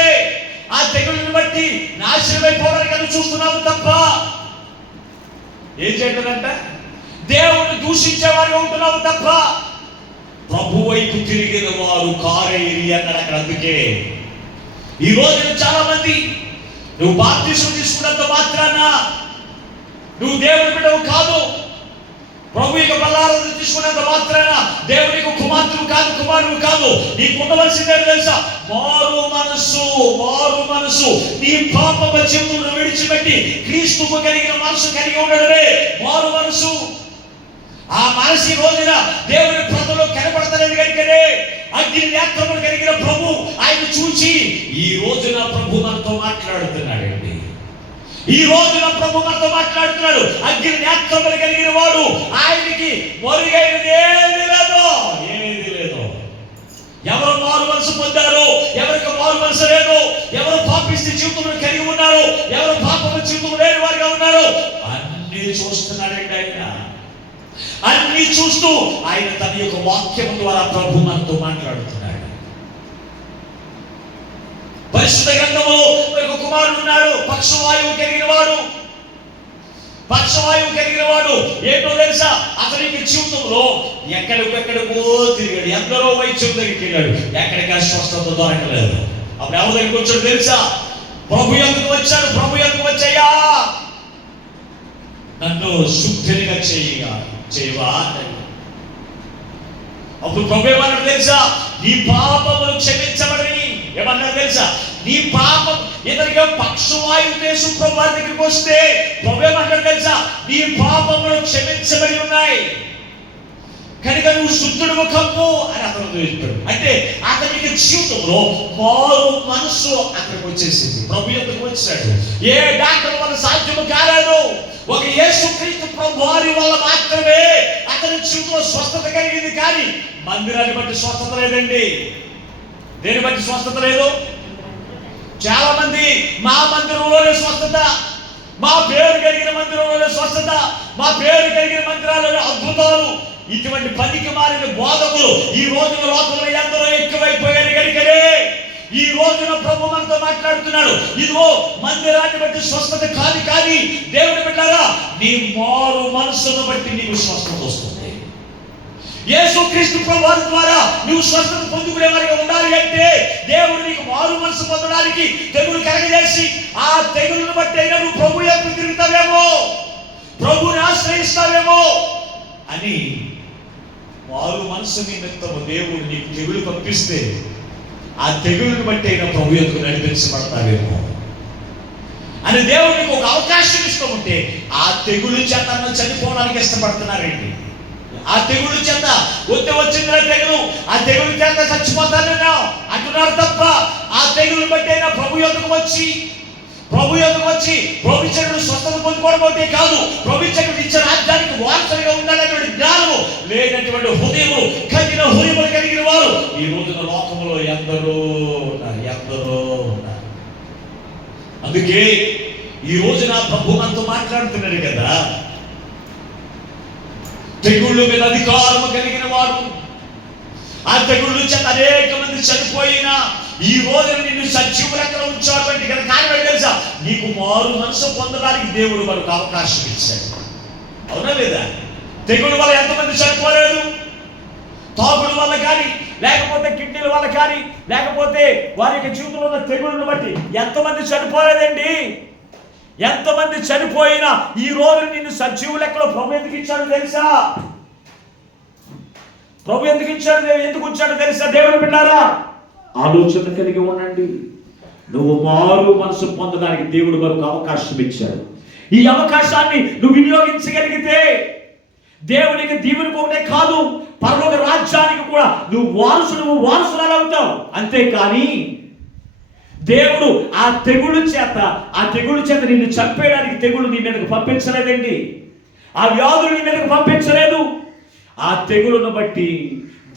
ఆ తెగుళ్ళను బట్టి నాశనమైపోవడానికి నువ్వు చూస్తున్నావు తప్ప ఏం చేయలేదంట, దేవుడిని దూషించేవారు ఉంటున్నావు తప్ప ప్రభు వైపు తిరిగిన వారు కారేరి అన్నాడు అక్కడ. అందుకే ఈ రోజున చాలా మంది నువ్వు బాప్తిసం తీసుకున్నంత మాత్రాన నువ్వు దేవుని బిడ్డవు కాదు, ప్రభు యొక్క బల్లాలను తీసుకున్నంత మాత్రాన దేవునికి కుమార్తెలు కాదు, కుమారుడు కాదు. నీకు ఉండవలసిందే తెలుసా, మారు మనసు. నీ పాప జీవితంలో విడిచిపెట్టి క్రీస్తుకు కలిగిన మనసు కలిగి ఉండడమే మారు మనసు. ఆ మనసు రోజున దేవుని ప్రజల్లో కనబడతలేదు కనుకనే అగ్ని నేత్రములు కలిగిన ప్రభు ఆయన చూచి ఈ రోజున ప్రభు మనతో మాట్లాడుతున్నాడండి. ఈ రోజున ప్రభు మనతో మాట్లాడుతున్నాడు. అగ్ని నేత్రములు కలిగిన వాడు ఆయనకి మరుగైనది ఏది లేదు. ఎవరు మారు మనసు పొందారు, ఎవరికి మారు మనసు లేదు, ఎవరు పాపిష్టి జీవితంలో కలిగి ఉన్నారు, ఎవరు పాపం జీవితంలో లేని వారిగా ఉన్నారు, అన్ని చూస్తున్నాడండి ఆయన. అన్ని చూస్తూ ఆయన తన యొక్క వాక్యం ద్వారా ప్రభు మనతో మాట్లాడుతున్నాడు. పరిశుద్ధ గ్రంథంలో ఒక కుమారుడు ఉన్నాడు, పక్షవాయువు కలిగిన వాడు. ఏంటో తెలుసా, అతనికి జీవితంలో ఎక్కడికో తిరిగాడు, ఎందరో వైద్యం దగ్గరికి వెళ్ళాడు, ఎక్కడికి స్వస్థత దొరకలేదు. అప్పుడు ఎవరి దగ్గరికి వచ్చాడు తెలుసా, ప్రభు ఎందుకు వచ్చాడు, ప్రభు ఎందుకు వచ్చాయా, నన్ను శుద్ధిగా చేయవా. అప్పుడు ప్రభు ఏమన్నాడు తెలుసా, నీ పాపములు క్షమించబడని. ఏమన్నాడు తెలుసా, నీ పాపం ఇతనిగా పక్షవాయువు దేశం ప్రభు వారి దగ్గరికి వస్తే ప్రభు ఏమంటాడు తెలుసా? నీ పాపములు క్షమించబడి ఉన్నాయి కనుక నువ్వు శుద్ధుడు కమ్ము అని అతను చెప్పాడు. అంటే అతనికి జీవితంలో మారు మనసు అక్కడికి వచ్చేసింది. ప్రభు యొక్కకు వచ్చాడు. ఏ డాక్టర్ వల్ల సాధ్యము కాలేదు, ఒక యేసుక్రీస్తు ప్రభు వారి వల్ల మాత్రమే అతని జీవితంలో స్వస్థత కలిగింది. కానీ మందిరాన్ని బట్టి స్వస్థత లేదండి. దేని బట్టి స్వస్థత లేదు? చాలా మంది మా మందిరంలోనే స్వస్థత, మా పేరు కలిగిన మందిరంలోనే స్వస్థత, మా పేరు కలిగిన మందిరాల్లోనే అద్భుతాలు, ఇటువంటి పనికి మారిన బోధకులు ఈ రోజున లోకంలో ఎందరో ఎక్కువైపోయారు. కనుకనే ఈ రోజున ప్రభు మనతో మాట్లాడుతున్నాడు. ఇదిగో మందిరాన్ని బట్టి స్వస్థత కాదు, కానీ దేవుని బిడ్డలారా నీ మారు మనసును బట్టి నీకు స్వస్థత వస్తుంది. యేసుక్రీస్తు ప్రభు వారి ద్వారా నువ్వు స్వస్థత పొందుకునే వారిగా ఉండాలి అంటే దేవుడు నీకు మారు మనసు పొందడానికి తెగులు కలగజేసి ఆ తెగులను బట్టి అయినా నువ్వు ప్రభు యొక్క తిరుగుతావేమో, ప్రభుని ఆశ్రయిస్తావేమో అని మారు మనసు నిమిత్తము దేవుడు నీకు తెగులు పంపిస్తే ఆ తెగులను బట్టి అయినా ప్రభు యొక్క నడిపించబడతావేమో అని దేవుడు నీకు ఒక అవకాశం ఇస్తూ ఉంటే ఆ తెగులు చేత చనిపోవడానికి ఇష్టపడుతున్నారండి. ఆ తెగులు చేత వచ్చిందిరా తెగులు, ఆ తెగులు చేత చచ్చిపోతానన్నా అంటున్నారు తప్ప ఆ తెగులు బట్టి అయినా ప్రభు యొక్కకు వచ్చి ప్రభు ఇచ్చిన స్వస్థత పొందుకోవడం ఒకటే కాదు, ప్రభు ఇచ్చే రాజ్యానికి వారసులుగా ఉండాలనేటువంటి జ్ఞానము లేనటువంటి హృదయము కఠిన హృదయములు కలిగిన వారు ఈ రోజున లోకంలో ఎందరో ఉన్నారు. అందుకే ఈ రోజున ప్రభు మనతో మాట్లాడుతున్నాడు కదా, తెగుళ్ళు మీద అధికారము కలిగిన వాడు, ఆ తెగుళ్ళు చేత అనేక మంది చనిపోయినా ఈ రోజున నిన్ను సజీవ లెక్కలో ఉంచాడు. కదా కారణం తెలుసా? నీకు మారు మనసు పొందడానికి దేవుడు మనకు అవకాశం ఇచ్చాడు. అవునా లేదా? తెగుడు వల్ల ఎంతమంది చనిపోలేదు? తాగుడు వల్ల కానీ, లేకపోతే కిడ్నీల వల్ల కానీ, లేకపోతే వారి యొక్క జీవితంలో ఉన్న తెగుళ్ళను బట్టి ఎంతమంది చనిపోలేదండి? ఎంతమంది చనిపోయినా ఈ రోజు నిన్ను సజీవ లెక్కలో ప్రభు ఎందుకు ఇచ్చాడు తెలుసా? ప్రభు ఎందుకు ఉంచాడో తెలుసా? దేవుని బిడ్డారా ఆలోచన కలిగి ఉండండి. నువ్వు మారు మనసు పొందడానికి దేవుడు మరొక అవకాశం ఇచ్చాడు. ఈ అవకాశాన్ని నువ్వు వినియోగించగలిగితే దేవునికి దీవునికి ఒకటే కాదు, పరలోక రాజ్యానికి కూడా నువ్వు వారసురాలు అవుతావు. అంతేకాని దేవుడు ఆ తెగులు చేత నిన్ను చంపేయడానికి తెగులు నీ మీదకు పంపించలేదండి. ఆ వ్యాధులు నీ మీదకు పంపించలేదు. ఆ తెగులను బట్టి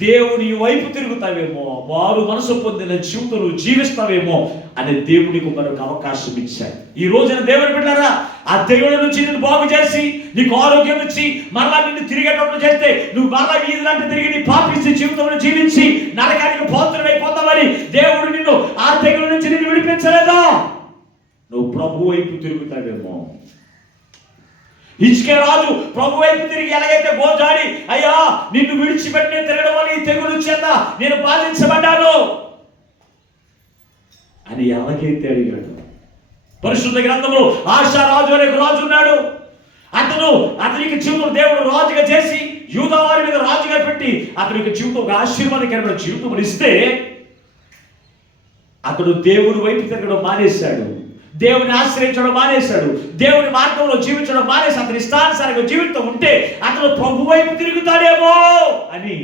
దేవుని వైపు తిరుగుతావేమో, మారు మనసు పొందిన జీవితం జీవిస్తావేమో అనే దేవునికి మరొక అవకాశం ఇచ్చాడు. ఈ రోజున దేవుని బిడ్డలారా ఆ తెగుల నుంచి నిన్ను బాగు చేసి నీకు ఆరోగ్యం ఇచ్చి మరలా నిన్ను తిరిగేటప్పుడు చేస్తే నువ్వు మరలా వీధిలాంటి తిరిగి నీ పాపిస్తే జీవితంలో జీవించి నరకానికి పాత్రుడైపోతావని దేవుడు నిన్ను ఆ తెగుల నుంచి నిన్ను విడిపించలేదా? నువ్వు ప్రభు వైపు తిరుగుతావేమో. హిజ్కియా రాజు ప్రభు వైపు తిరిగి ఎలాగైతే గోజాడి, అయ్యా నిన్ను విడిచిపెట్టి తిరగడం వల్ల ఈ తెగులు చేత నేను బాధించబడ్డాను అని ఎలాగైతే అడిగాడు. పరిశుద్ధ గ్రంథంలో ఆశా రాజు అనే రాజు ఉన్నాడు. అతనికి జీవితం దేవుడు రాజుగా చేసి యూదా వారి మీద రాజుగా పెట్టి అతనికి జీవితం ఒక ఆశీర్వాదకరమైన జీవితం ఇస్తే అతడు దేవుడి వైపు తిరగడం మానేశాడు, దేవుని ఆశ్రయించడం మానేశాడు, దేవుని మార్గంలో జీవించడం మానేసి అతని ఇష్టానుసారంగా జీవితం ఉంటే అతను ప్రభు వైపు తిరుగుతాడేమో అని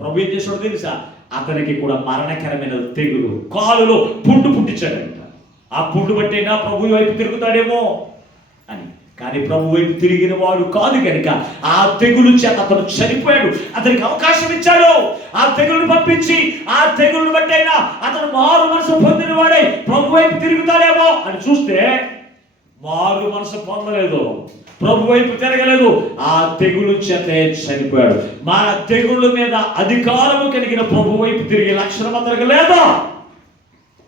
ప్రభు ఏం చేసాడో తెలుసా? అతనికి కూడా మరణకరమైన తెగులు కాలులో పుండు పుట్టించాడంట. ఆ పుండు బట్టేనా ప్రభు వైపు తిరుగుతాడేమో అని. కానీ ప్రభు వైపు తిరిగిన వాడు కాదు కనుక ఆ తెగులు చేత అతను చనిపోయాడు. అతనికి అవకాశం ఇచ్చాడు. ఆ తెగులను పంపించి ఆ తెగులను బట్టైనా అతను మారు మనసు పొందిన వాడే ప్రభు వైపు తిరుగుతాడేమో అని చూస్తే మారు మనసు పొందలేదు, ప్రభు వైపు తిరగలేదు. ఆ తెగులు చేతే చనిపోయాడు. మా తెగుళ్ళ మీద అధికారము కలిగిన ప్రభు వైపు తిరిగే లక్షణం అతనికి లేదా?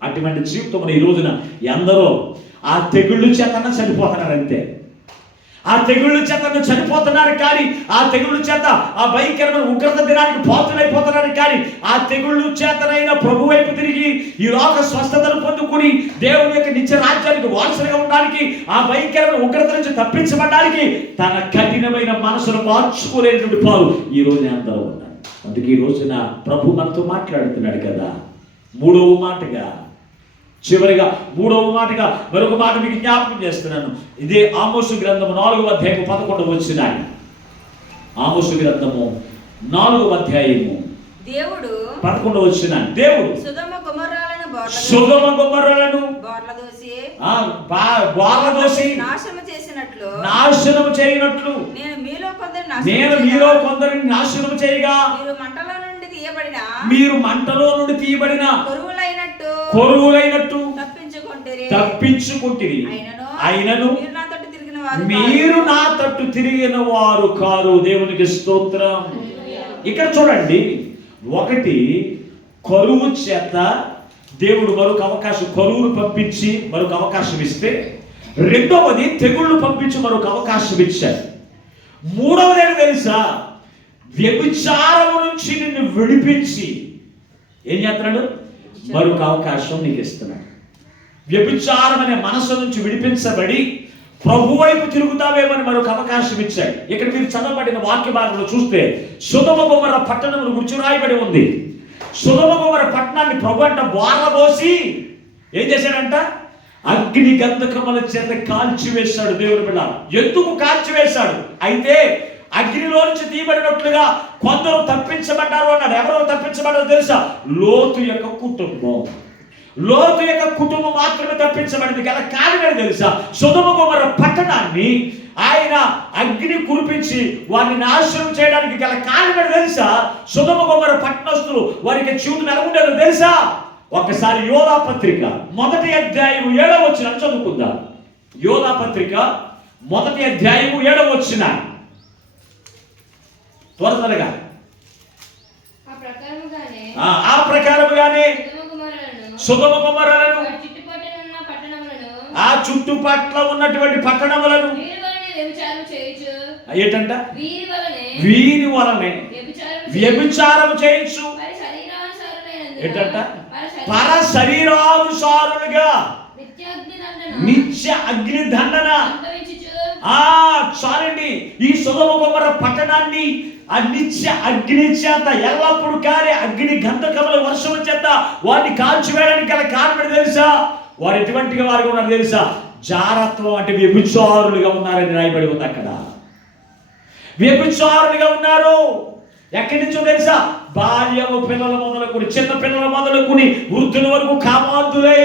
అటువంటి జీవితం ఈ రోజున ఎందరో ఆ తెగుళ్ళు చేతన చనిపోతున్నారు. అంతే, ఆ తెగుళ్ళ చేత చనిపోతున్నారు. కానీ ఆ తెగుళ్ళ చేత ఆ భయంకరమైన ఉగ్రత దినానికి పాత్రులైపోతున్నారు. కానీ ఆ తెగుళ్ళు చేతనైనా ప్రభు వైపు తిరిగి ఈ లోక స్వస్థతను పొందుకుని దేవుని యొక్క నిత్య రాజ్యానికి వారసులుగా ఉండడానికి, ఆ భయంకరమైన ఉగ్రత నుంచి తప్పించబడడానికి తన కఠినమైన మనసును మార్చుకోలేనటువంటి వారు ఈ రోజు అందరూ ఉన్నారు. అందుకే ఈ రోజున ప్రభు మనతో మాట్లాడుతున్నాడు కదా. మూడవ మాటగా చివరిగా మూడవ మాటగా మరొక మాట మీకు జ్ఞాపకం చేస్తున్నాను. ఇదే ఆమోసు గ్రంథము 4వ అధ్యాయము 11వ వచనం. ఆమోసు గ్రంథము 4వ అధ్యాయము దేవుడు 11వ వచనం. దేవుడు సొదొమ గొమొర్రాలను బోర్లదోసి నాశనము చేయనట్లు నేను మీలో కొందరిని నాశనము చేయగా మీరు మంటలో నుండి తీయబడిన కొరువులైనట్టు తప్పించుకుంటిరి. అయినను మీరు నా తట్టు తిరిగిన వారు కారు. దేవునికి స్తోత్రం. ఇక్కడ చూడండి, ఒకటి కరువు చేత దేవుడు మరొక అవకాశం, కరువును పంపించి మరొక అవకాశం ఇస్తే, రెండవది తెగుళ్ళు పంపించి మరొక అవకాశం ఇచ్చారు. మూడవది ఏంటి తెలుసా? వ్యభిచారము నుంచి నిన్ను విడిపించి ఏం చేస్తున్నాడు? మరొక అవకాశం నీకు ఇస్తున్నాడు. వ్యభిచారం అనే మనసు నుంచి విడిపించబడి ప్రభు వైపు తిరుగుతావేమని మరొక అవకాశం ఇచ్చాడు. ఇక్కడ మీరు చదవబడిన వాక్య భాగంలో చూస్తే సొదొమ గొమొర్రా పట్టణమును గురించి రాయబడి ఉంది. సొదొమ గొమొర్రా పట్టణాన్ని ప్రభు అంట బోర్లబోసి ఏం చేశాడంట? అగ్ని గంధకముల చేత కాల్చివేశాడు. దేవుని బిడ్డ, ఎందుకు కాల్చివేశాడు? అయితే అగ్నిలో నుంచి తీయబడినట్లుగా కొందరు తప్పించబడ్డారు అన్నాడు. ఎవరో తప్పించబడ్డారో తెలుసా? లోతు యొక్క కుటుంబం. లోతు యొక్క కుటుంబం మాత్రమే తప్పించబడింది. గల కారణం తెలుసా? సొదొమ గొమొర్రా పట్టణాన్ని ఆయన అగ్ని కురిపించి వారిని నాశనం చేయడానికి గల కారణం తెలుసా? సొదొమ గొమొర్రా పట్టణస్తులు వారికి జీవితం ఎలా ఉండేదో తెలుసా? ఒక్కసారి యోధా పత్రిక 1వ అధ్యాయం 7వ వచనం చదువుకుందాం. యోధా పత్రిక 1వ అధ్యాయం 7వ వచనం త్వరగా. ఆ ప్రకారముగానే సొదొమ గొమొర్రాలను ఆ చుట్టుపట్ల ఉన్నటువంటి పట్టణములను ఏంటంట? వీరి వలనే వ్యభిచారం చేయొచ్చు. ఏంటంట? పర శరీరానుసారులుగా నిత్య అగ్ని దండన. చాలండి. ఈ సొదొమ గొమొర్రా పట్టణాన్ని ఆ నిత్య అగ్ని చేత ఎల్లప్పుడు కారే అగ్ని గంధకముల వర్షం చేత వారిని కాల్చివేయడానికి గల కారణం తెలుసా? వారు ఎటువంటి వారు ఉన్నారు తెలుసా? జారత్వం అంటే వ్యభిచారులుగా ఉన్నారని రాయబడి ఉంది అక్కడ. వ్యభిచారులుగా ఉన్నారు. ఎక్కడి నుంచో తెలుసా? బాల్యము పిల్లల మొదలుకొని, చిన్న పిల్లల మొదలుకొని వృద్ధుల వరకు కామాంధులై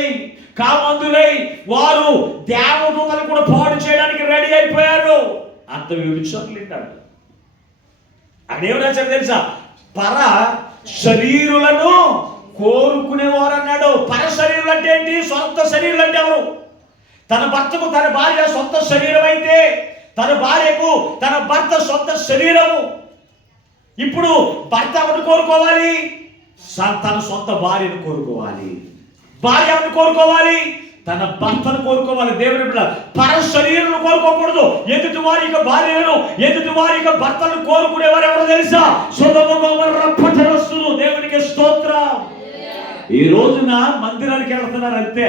వారు దేవదూతలు కూడా పాడు చేయడానికి రెడీ అయిపోయారు. అంత వ్యభిచారులు ఉంటారు. అక్కడ ఏం రాశారు తెలుసా? పర శరీరులను కోరుకునేవారు అన్నాడు. పర శరీరులు అంటే ఏంటి? సొంత శరీరులు అంటే ఎవరు? తన భర్తకు తన భార్య సొంత శరీరం అయితే తన భార్యకు తన భర్త సొంత శరీరము. ఇప్పుడు భర్త ఎవరిని కోరుకోవాలి? తన సొంత భార్యను కోరుకోవాలి. భార్య ఎవరిని కోరుకోవాలి? తన భర్తను కోరుకోవాలి. దేవుని బిడ్డ, పర శరీరాలను కోరుకోకూడదు. ఎదుటి వారి యొక్క భార్యలను, ఎదుటి వారి యొక్క భర్తలను కోరుకునేవారు ఎవరో తెలుసా? సొదొమ గొమొర్రా పట్టణస్తులు. దేవునికి స్తోత్రం. ఈ రోజున మందిరానికి వెళ్తున్నారు అంతే.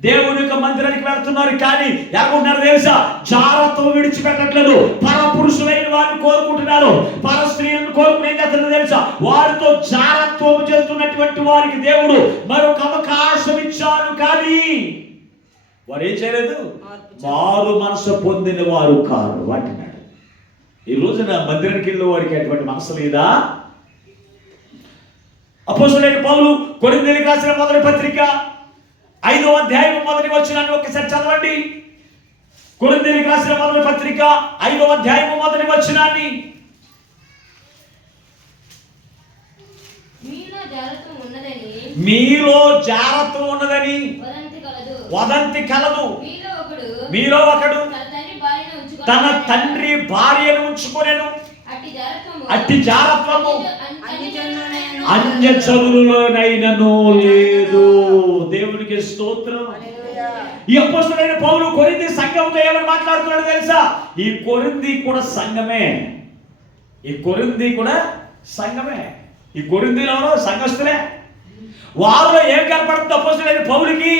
దేవుని యొక్క మందిరానికి వెళ్తున్నారు, కానీ ఎలాగుంటున్నారు తెలుసా? జారత్వం విడిచిపెట్టట్లేదు. పర పురుషులైన వారిని కోరుకుంటున్నారు. పర స్త్రీలను కోరుకుని ఏం చేస్తున్నారు తెలుసా? వారితో జారత్వం చేస్తున్నటువంటి వారికి దేవుడు మరొక అవకాశం ఇచ్చారు, కానీ వారు ఏం చేయలేదు? మారు మనసు పొందిన వారు కారు అంటున్నాడు. ఈ రోజున మందిరానికి వెళ్ళే వారికి అటువంటి మనసు లేదా? అపోస్తలుడైన పౌలు కొరింథీయులకు రాసిన 1వ పత్రిక 5వ అధ్యాయం 1వ వచనాన్ని ఒకసారి చదవండి. కొరింథీయులకు రాసిన 1వ పత్రిక 5వ అధ్యాయం 1వ వచనాన్ని. మీలో జారత్వం ఉన్నదని వదంతి కలదు. మీలో ఒకడు తన తండ్రి భార్యను ఉంచుకొనెను. అట్టి జారత్వము అన్యజనులలోనైనను లేదు. దేవునికి స్తోత్రం. ఈ అపోస్తలుడైన పౌలు కొరింథీ సంఘంతో ఏమని మాట్లాడుతున్నాడు తెలుసా? ఈ కొరింథీ కూడా సంఘమే. ఈ కొరింథీ కూడా సంఘమే. ఈ కొరింథీలో సంఘస్థులే. వారిలో ఏం కనపడుతుంది? అపోస్తలుడైన పౌలుకి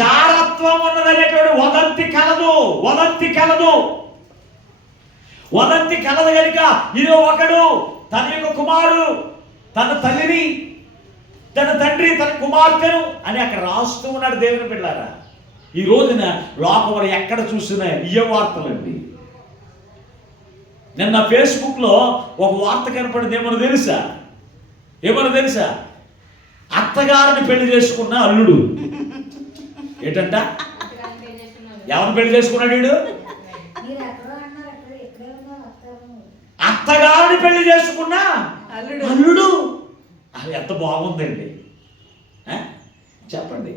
జారత్వం ఉన్నదనేటువంటి వదంతి కలదు కనుక ఇదో ఒకడు తన యొక్క కుమారుడు తన తల్లిని తన తండ్రి తన కుమార్తెను అని అక్కడ రాస్తూ ఉన్నాడు దేవుని బిడ్డలారా. ఈ రోజున లోకంలో ఎక్కడ చూసినా ఇయ్య వార్తలండి. నిన్న ఫేస్బుక్లో ఒక వార్త కనపడింది. ఏమన్నా తెలుసా? అత్తగారిని పెళ్లి చేసుకున్న అల్లుడు. ఏంటంట? ఎవరిని పెళ్లి చేసుకున్నాడు వీడు? అత్తగారిని పెళ్లి చేసుకున్న అల్లుడు. అది ఎంత బాగుందండి, చెప్పండి.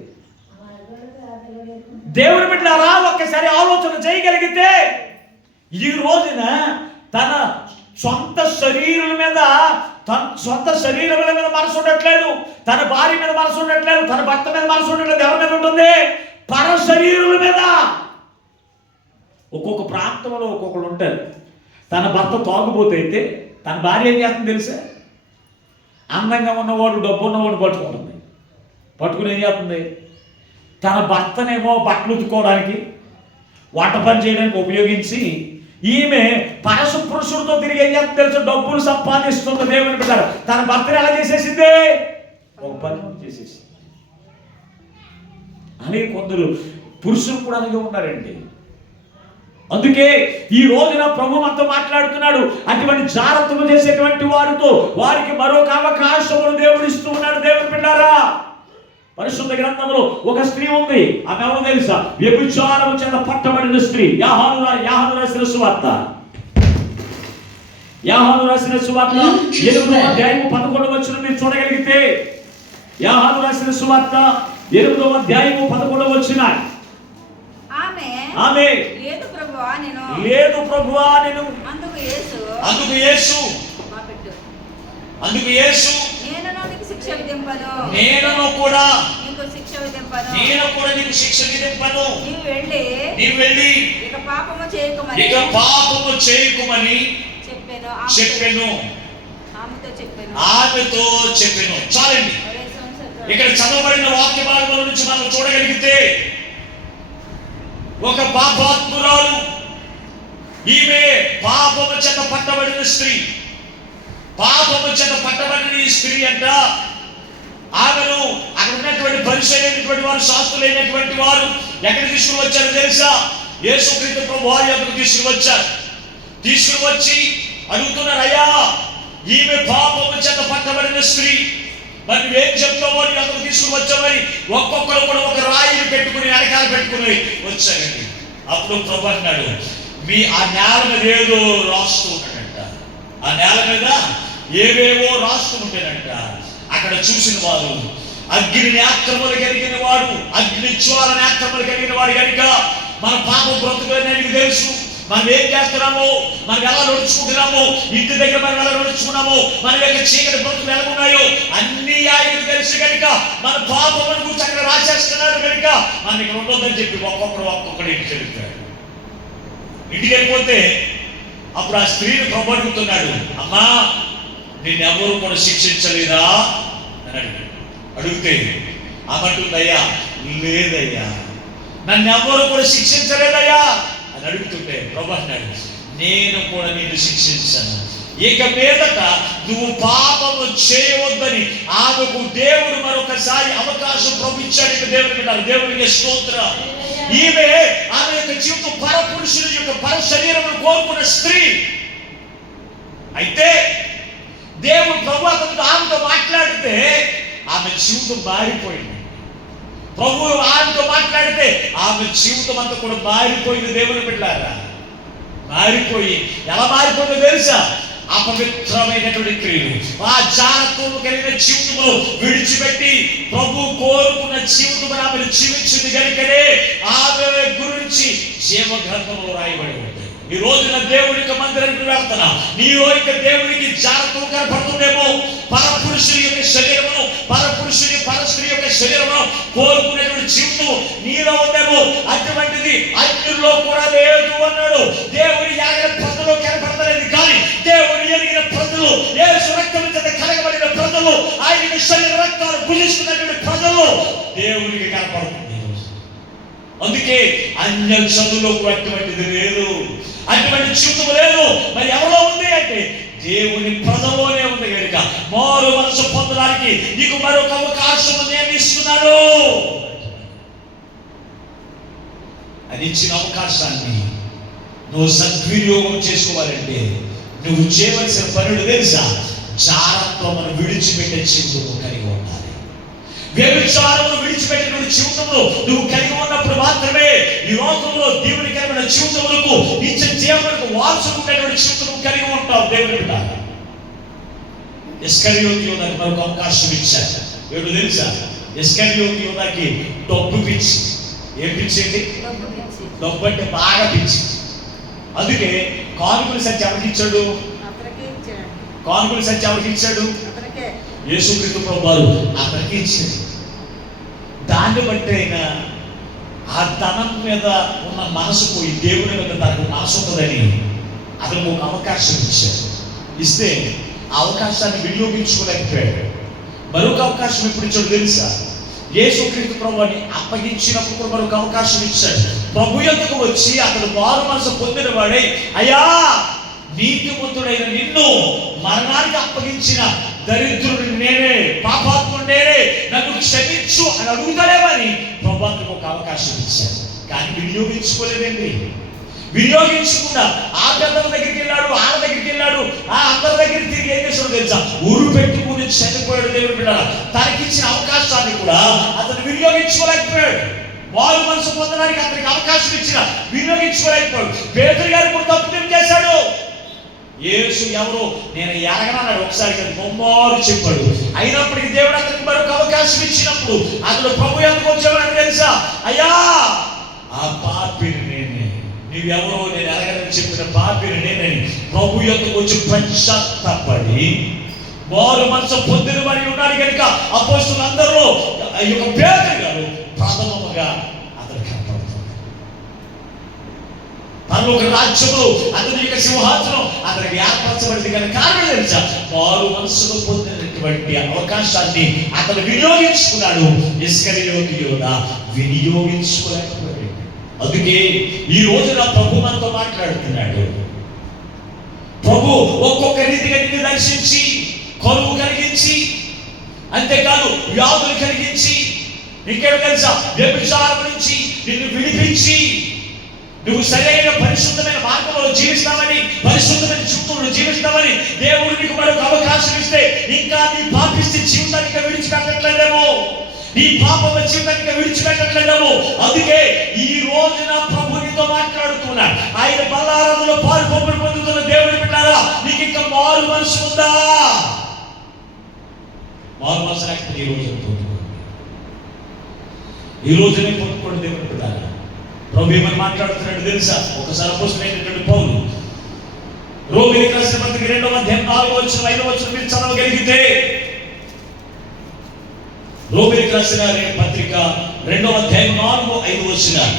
దేవుని బిడ్డలారా, ఒక్కసారి ఆలోచన చేయగలిగితే ఈ రోజున తన సొంత శరీరం మీద మనసు ఉండట్లేదు, తన భార్య మీద మనసు ఉండట్లేదు, తన భర్త మీద మనసు ఉండట్లేదు. ఎవరి మీద ఉంటుంది? పర శరీరుల మీద. ఒక్కొక్క ప్రాంతంలో ఒక్కొక్కరు ఉంటారు. తన భర్త తాగుబోతే అయితే తన భార్య ఏం చేస్తుంది తెలుసా? అందంగా ఉన్నవాడు, డబ్బు ఉన్నవాడు పట్టుకుని ఏం చేస్తుంది? తన భర్తనేమో బట్టలు ఉతుక్కోవడానికి, వంట పని చేయడానికి ఉపయోగించి ఈమె పరశుపురుషుడితో తిరిగి ఏం చేస్తుంది తెలుసు? డబ్బులు సంపాదిస్తుంది. దేవుని బిడ్డ తన భర్తను ఎలా చేసేసింది? ఒక పని చేసేసి. అని కొందరు పురుషులు కూడా అలాగే ఉన్నారండి. అందుకే ఈ రోజున ప్రభు మనతో మాట్లాడుతున్నాడు. అటువంటి జాగ్రత్తలు చేసేటువంటి వారితో వారికి మరొక అవకాశమును దేవుడు ఇస్తూ ఉన్నాడు. దేవుని బిడ్డారా, పరిశుద్ధ గ్రంథంలో ఒక స్త్రీ ఉంది. ఆమె ఎవరో తెలుసా? వ్యభిచారము చేత పట్టబడిన స్త్రీ. యోహాను రాసిన సువార్త 8వ అధ్యాయం 11వ వచనం మీరు చూడగలిగితే, యోహాను రాసిన సువార్త 8వ అధ్యాయం 11వ వచనం. ఆమె లేదు ప్రభువా నేను. అందుకు యేసు నేను కూడా నీకు శిక్ష విధింపను. నీవు వెళ్ళి ఇక పాపము చేయకుమని చెప్పెను. ఆమెతో చెప్పెను. చాలండి. ఇక్కడ చదవబడిన వాక్య భాగముల నుంచి మనం చూడగలిగితే, ఒక పాపాత్మురాలు, ఈమె పాపము చేత పట్టబడిన స్త్రీ. పాపము చేత పట్టబడిన ఈ స్త్రీ అంట, ఆమెను అక్కడ ఉన్నటువంటి పరిశీలైనటువంటి వారు, శాస్త్రులైనటువంటి వారు ఎక్కడ తీసుకుని వచ్చారో తెలుసా? యేసుక్రీస్తు ప్రభువు వారి యొద్దకు తీసుకుని వచ్చి అడుగుతున్నారు, అయ్యా ఈమె పాపము చేత పట్టబడిన స్త్రీ, మరి నువ్వేం చెప్తావో నీ అతను తీసుకుని వచ్చామని ఒక్కొక్కరు కూడా ఒక రాయిని పెట్టుకుని వెనకాల పెట్టుకుని వచ్చారండి. అప్పుడు ప్రభు అన్నాడు, ఆ నేల మీద ఏదో రాస్తూ ఉంటాడంట. ఆ నేల మీద ఏవేవో రాస్తూ ఉంటాడంట. అక్కడ చూసిన వారు, అగ్ని నేత్రములు కలిగిన వాడు, అగ్ని జ్వాల నేత్రములు కలిగిన వాడు కనుక మన పాపం బ్రతుకులని నీకు తెలుసు. మనం ఏం చేస్తున్నామో, మనం ఎలా నడుచుకుంటున్నామో, ఇంటి దగ్గర మనం ఎలా నడుచుకున్నామో, మన యొక్క చీకటి బ్రతుకులు ఎలా ఉన్నాయో అన్ని ఆయనకు తెలుసు కనుక మన పాపమును గురించి అక్కడ రాసేస్తున్నాడు కనుక మనం ఇక్కడ ఉండొద్దని చెప్పి ఒక్కొక్కడు ఇంటికి వెళ్తాడు. ఇంటికి వెళ్ళిపోతే అప్పుడు ఆ స్త్రీని ప్రభు అడుగుతున్నాడు, అమ్మా నిన్నెవరు కూడా శిక్షించలేదా అని అడిగితే అమంటుందయ్యా, లేదయ్యా, నన్ను ఎవరు కూడా శిక్షించలేదయ్యా అని అడుగుతుంటే ప్రభు అన్నాడు, నేను కూడా నిన్ను శిక్షించాను. ఇక మీదట నువ్వు పాపము చేయవద్దని ఆమెకు దేవుడు మరొకసారి అవకాశం పంపించాడు. దేవునికి స్తోత్రం. ఆమె యొక్క జీవితం పరపురుషుని యొక్క పర శరీరం కోరుకున్న స్త్రీ. అయితే దేవుడు ప్రభు ఆమెతో మాట్లాడితే ఆమె జీవితం మారిపోయింది. ప్రభు ఆమెతో మాట్లాడితే ఆమె జీవితం అంతా కూడా మారిపోయింది. దేవుని బిడ్డలారా, మారిపోయి ఎలా మారిపోయిందో తెలుసా? అపవిత్రమైనటువంటి క్రియలు, ఆ జాగ్రత్తలు కలిగిన జీవితంలో విడిచిపెట్టి ప్రభు కోరుకున్న జీవితం ఆమె జీవించింది కనుకనే ఆమె గురించి జీవగ్రంథంలో రాయబడి ఉంది. ఈ రోజున దేవునికి మందిరానికి వెళ్తున్నా, నీ యొక్క దేవునికి జాగ్రత్తలు కనపడుతుందేమో. పరపురుషుని యొక్క శరీరమును, పరపురుషుని పరస్త్రీ యొక్క శరీరమును కోరుకునేటువంటి జీవితం నీలో ఉందేమో. అటువంటిది అన్యుల్లో కూడా లేదు అన్నాడు. దేవుని ఎరిగిన ప్రజలు కనపడతలేదు, కానీ దేవుని ఎరిగిన ప్రజలు, యేసు రక్తం చేత కలగబడిన ప్రజలు, ఆయన శరీర రక్తాలు భుజిస్తున్నటువంటి ప్రజలు దేవునికి కనపడుతుంది. అందుకే అన్య చదువులో అటువంటిది లేదు, అటువంటి జీవితం లేదు. మరి ఎవరో ఉంది అంటే దేవుని ప్రజల్లోనే ఉంది కనుక మారు మనసు పొందడానికి చేసుకోవడానికి నీకు మరొక అవకాశం నేను ఇస్తున్నాను. అది ఇచ్చిన అవకాశాన్ని నువ్వు సద్వినియోగం చేసుకోవాలంటే నువ్వు చేయవలసిన పనులు తెలుసా? జాగ్రత్తను విడిచిపెట్టే జీవితం కలిగి ఉండాలి. వ్యభిచారమును విడిచిపెట్టిన జీవితంలో నువ్వు కలిగి ఉన్నప్పుడు మాత్రమే ఈ లోకంలో దేవునికరమైన జీవితములకు నిత్య జీవములకు వారసుకున్నటువంటి జీవితం కలిగి ఉంటావు. దేవుని బిడ్డ ఇస్కరియోతు యోధాకి మరొక అవకాశం ఇచ్చారు. ఏమిటో తెలుసా? ఇస్కరియోతు యోధాకి డబ్బు పిచ్చి. ఏం పిచ్చేది? డబ్బు అంటే బాగా పిచ్చి. అందుకే కానుకల సంచి ఎవరికి ఇచ్చాడు? కానుకల సంచి ఎవరికి ఇచ్చాడు? యేసుక్రీస్తు ప్రభువారు అతనికి ఇచ్చాడు. దాన్ని బట్టి అయినా ఆ ధనం మీద ఉన్న మనసు పోయి దేవుని మీద తనకు మనసు ఉంటుందని అతనికి ఒక అవకాశం ఇచ్చాడు. ఇస్తే ఆ అవకాశాన్ని వినియోగించుకోలేకపోయాడు. మరొక అవకాశం ఎప్పుడు ఇచ్చాడు తెలుసా? యేసుక్రీస్తు ప్రభువుని అప్పగించినప్పుడు మరొక అవకాశం ఇచ్చాడు. ప్రభు యొద్దకు వచ్చి అతడు మారు మనసు పొందిన వాడై, అయ్యా నీతిమంతుడైన నిన్ను మరణానికి అప్పగించిన దరిద్రుడిని నేనే, పాపాత్ముడు నేనే, నన్ను క్షమించు అని అడుగుతాడేమని ప్రభువుకు ఒక అవకాశం ఇచ్చాడు. కానీ వినియోగించుకోలేదండి. వినియోగించకుండా ఆ పెద్దల దగ్గరికి వెళ్ళాడు, ఆడ దగ్గరికి వెళ్ళాడు, ఆ అందరి దగ్గర తిరిగి ఏం చేసాడు తెలుసా? ఊరు పెట్టుకుని చనిపోయాడు. దేవుడు బిడ్డలారా, తనకిచ్చిన అవకాశాన్ని కూడా అతను వినియోగించుకోలేకపోయాడు. వారు మనసు పొందడానికి అతనికి అవకాశం ఇచ్చిన వినియోగించుకోలేకపోయాడు. పేతురు గారు కూడా తప్పు చేశాడు. యేసు ఎవరు నేను ఎరగనన్నాడు. ఒకసారి కదా బొమ్మారు చెప్పాడు. అయినప్పటికీ దేవుడు అతనికి మరొక అవకాశం ఇచ్చినప్పుడు అతడు ప్రభు ఎందుకు వచ్చామని తెలుసా? అయ్యా ఆ పాపిని నేనే, నీవెవరో నేను ఎరగనని చెప్పిన పాపిని నేనని ప్రభు యొద్దకు వచ్చి పశ్చాత్తాపడి వారు మనసు పొందిన వారి ఉన్నారు కనుక అపోస్తలులందరిలో ఈ యొక్క పేతురు గారు ప్రథమముగా అతను కనపడుతుంది. పరలోక రాజ్యములో అతని యొక్క సింహాసనం అతనికి ఏర్పరచబడింది. కానీ కారణం తెలుసా? వారు మనసులో పొందినటువంటి అవకాశాన్ని అతను వినియోగించుకున్నాడు. ఇస్కరియోతు యోధా వినియోగించుకోలేకపోయాడు. అందుకే ఈ రోజున ప్రభు మనతో మాట్లాడుతున్నాడు. ప్రభు ఒక్కొక్క రీతిగా నిన్ను దర్శించి కరువు కలిగించి, అంతేకాదు వ్యాధులు కలిగించి, ఇంకేమి తెలుసా? వ్యభిచారం నుంచి నిన్ను విడిపించి నువ్వు సరైన పరిశుద్ధమైన మార్గంలో జీవిస్తామని, పరిశుద్ధమైన జీవితంలో జీవిస్తామని దేవుడు నీకు మరొక అవకాశం ఇస్తే ఇంకా నీ పాపిస్తే జీవితానికి విడిచిపెట్టట్లేదేమో, నీ పాపం జీవితానికి విడిచిపెట్టట్లేదేమో. అందుకే ఈ రోజున ప్రభు నీతో మాట్లాడుతున్నాడు. ఆయన బల్లారాధనలో పాలు పంపులు పొందుతున్న దేవుని బిడ్డలారా, నీకు ఇంకా మారు మనసు ఉందా? మారు మనసు లేకపోతే ఈ రోజున పొందుకోండి. ఈ రోజునే పొందుకోండి దేవుని బిడ్డలారా. ప్రభు ఏమని మాట్లాడుతున్నాడు తెలుసా? ఒకసారి అపోస్తలుడైనటువంటి పౌలు రోమీయులకు రాసిన పత్రిక 2వ అధ్యాయం 4వ వచనం 5వ వచనం మీరు చదవగలిగితే, రోమీయులకు రాసిన పత్రిక 2వ అధ్యాయం 4వ 5వ వచనం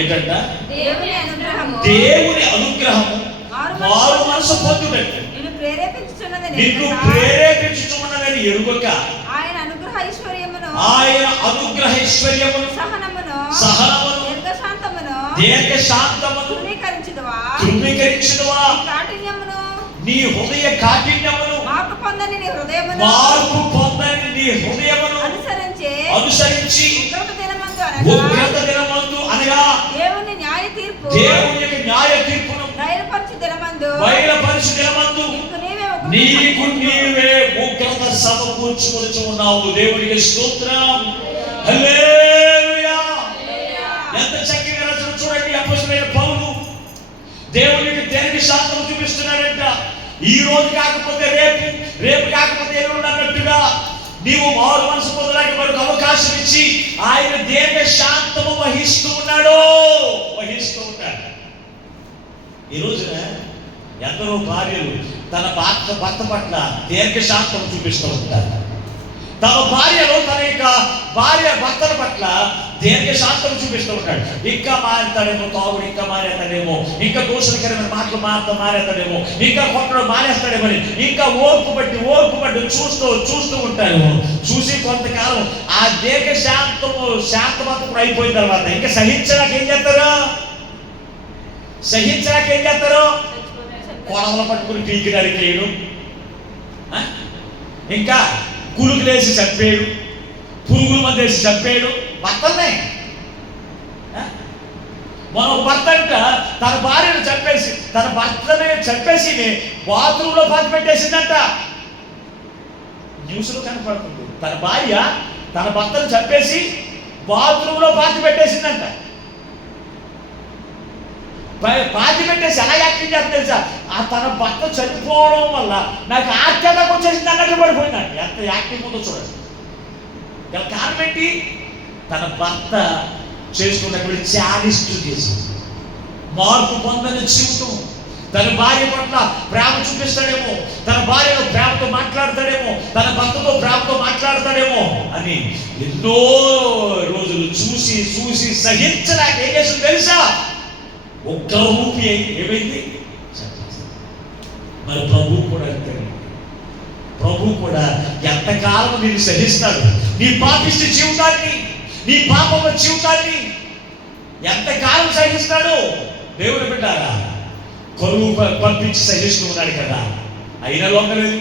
ఏంటంట? దేవుని అనుగ్రహము మారు మనసు పొందుటకు నిన్ను ప్రేరేపించుచున్నదని ఎరుగక ఆయన అనుగ్రహ ఐశ్వర్యమును సహనమును దీర్ఘశాంతమును తృణీకరించుదువా? నీ హృదయ కాఠిన్యమును మార్పు పొందని నీ హృదయమును అనుసరించి ఉగ్రత దినమందు అనగా దేవుని యొక్క న్యాయ తీర్పును బయలుపరచు దినమందు నీకు నీవే ఉగ్రత సమకూర్చుకొనుచు ఉన్నావు. దేవునికి స్తోత్రం. హల్లెలూయా. ఎంత చక్కగా రచన చూడండి. అపోస్తలుడైన పౌలు దేవునికి దీర్ఘశాంతం చూపిస్తున్నాడంట. ఈ రోజు కాకపోతే రేపు, రేపు కాకపోతే ఎల్లుండి అన్నట్టుగా నీవు మారు మనసు పొందడానికి మరొక అవకాశం ఇచ్చి ఆయన దీర్ఘశాంతము వహిస్తూ ఉన్నాడు. ఈ రోజున ఎందరో భార్యలు తన భర్త పట్ల దీర్ఘశాంతం చూపిస్తూ ఉంటారు. తమ భార్యలో తన యొక్క భార్య భర్తల పట్ల దీర్ఘశాంతం చూపిస్తూ ఉంటాడు. ఇంకా మారేస్తాడేమో తాగుడు, ఇంకా మారేస్తాడేమో, ఇంకా దోషకరమైన మాటలు మారేస్తాడేమో, ఇంకా కొట్టడం మానేస్తాడేమో, ఇంకా ఓర్పు బట్టి చూస్తూ ఉంటాడు. చూసి కొంతకాలం ఆ శాంతమతం అయిపోయిన తర్వాత ఇంకా సహించడానికి ఏం చేస్తారు? కొడవలు పట్టుకుని పీకి నరికేయడం, ఇంకా కులుగులేసి చంపేడు, పురుగుల మందు వేసి చంపేడు భర్తనే. మన భర్త అంట తన భార్యను చంపేసి, తన భర్తనే చంపేసి బాత్రూంలో పాతి పెట్టేసిందంట. న్యూస్లో కనపడుతుంది. తన భార్య తన భర్తను చంపేసి బాత్రూంలో పాతి పెట్టేసిందంట. పాతి పెట్టేసి ఎలా యాక్టింగ్ చేస్తా తెలుసా? ఆ తన భర్త చనిపోవడం వల్ల నాకు ఆశ్చర్యంగా వచ్చేసింది అన్నట్టు పడిపోయిందండి. ఎంత యాక్టింగ్ ఉందో చూడండి. గల కారణం ఏంటి? తన భర్త చేసుకున్నటువంటి చారిస్ట్ చేసి మార్పు పొందని జీవితం. తన భార్య పట్ల ప్రేమ చూపిస్తాడేమో, తన భార్యను ప్రేమతో మాట్లాడతాడేమో, తన భర్తతో ప్రేమతో మాట్లాడతాడేమో అని ఎన్నో రోజులు చూసి చూసి సహించలేక ఏం చేస్తుంది తెలుసా? ఒక్క రూపి ఏమైంది? మరి ప్రభు కూడా అంతే. ప్రభు కూడా ఎంతకాలం నేను సహిస్తాడు నీ పాపిష్టి జీవితాన్ని, నీ పాపమ జీవితాన్ని ఎంతకాలం సహిస్తాడు? దేవుడు బిడ్డారా, కరువు పంపించి సహిస్తూ ఉన్నాడు కదా, అయినా లొంగలేదు.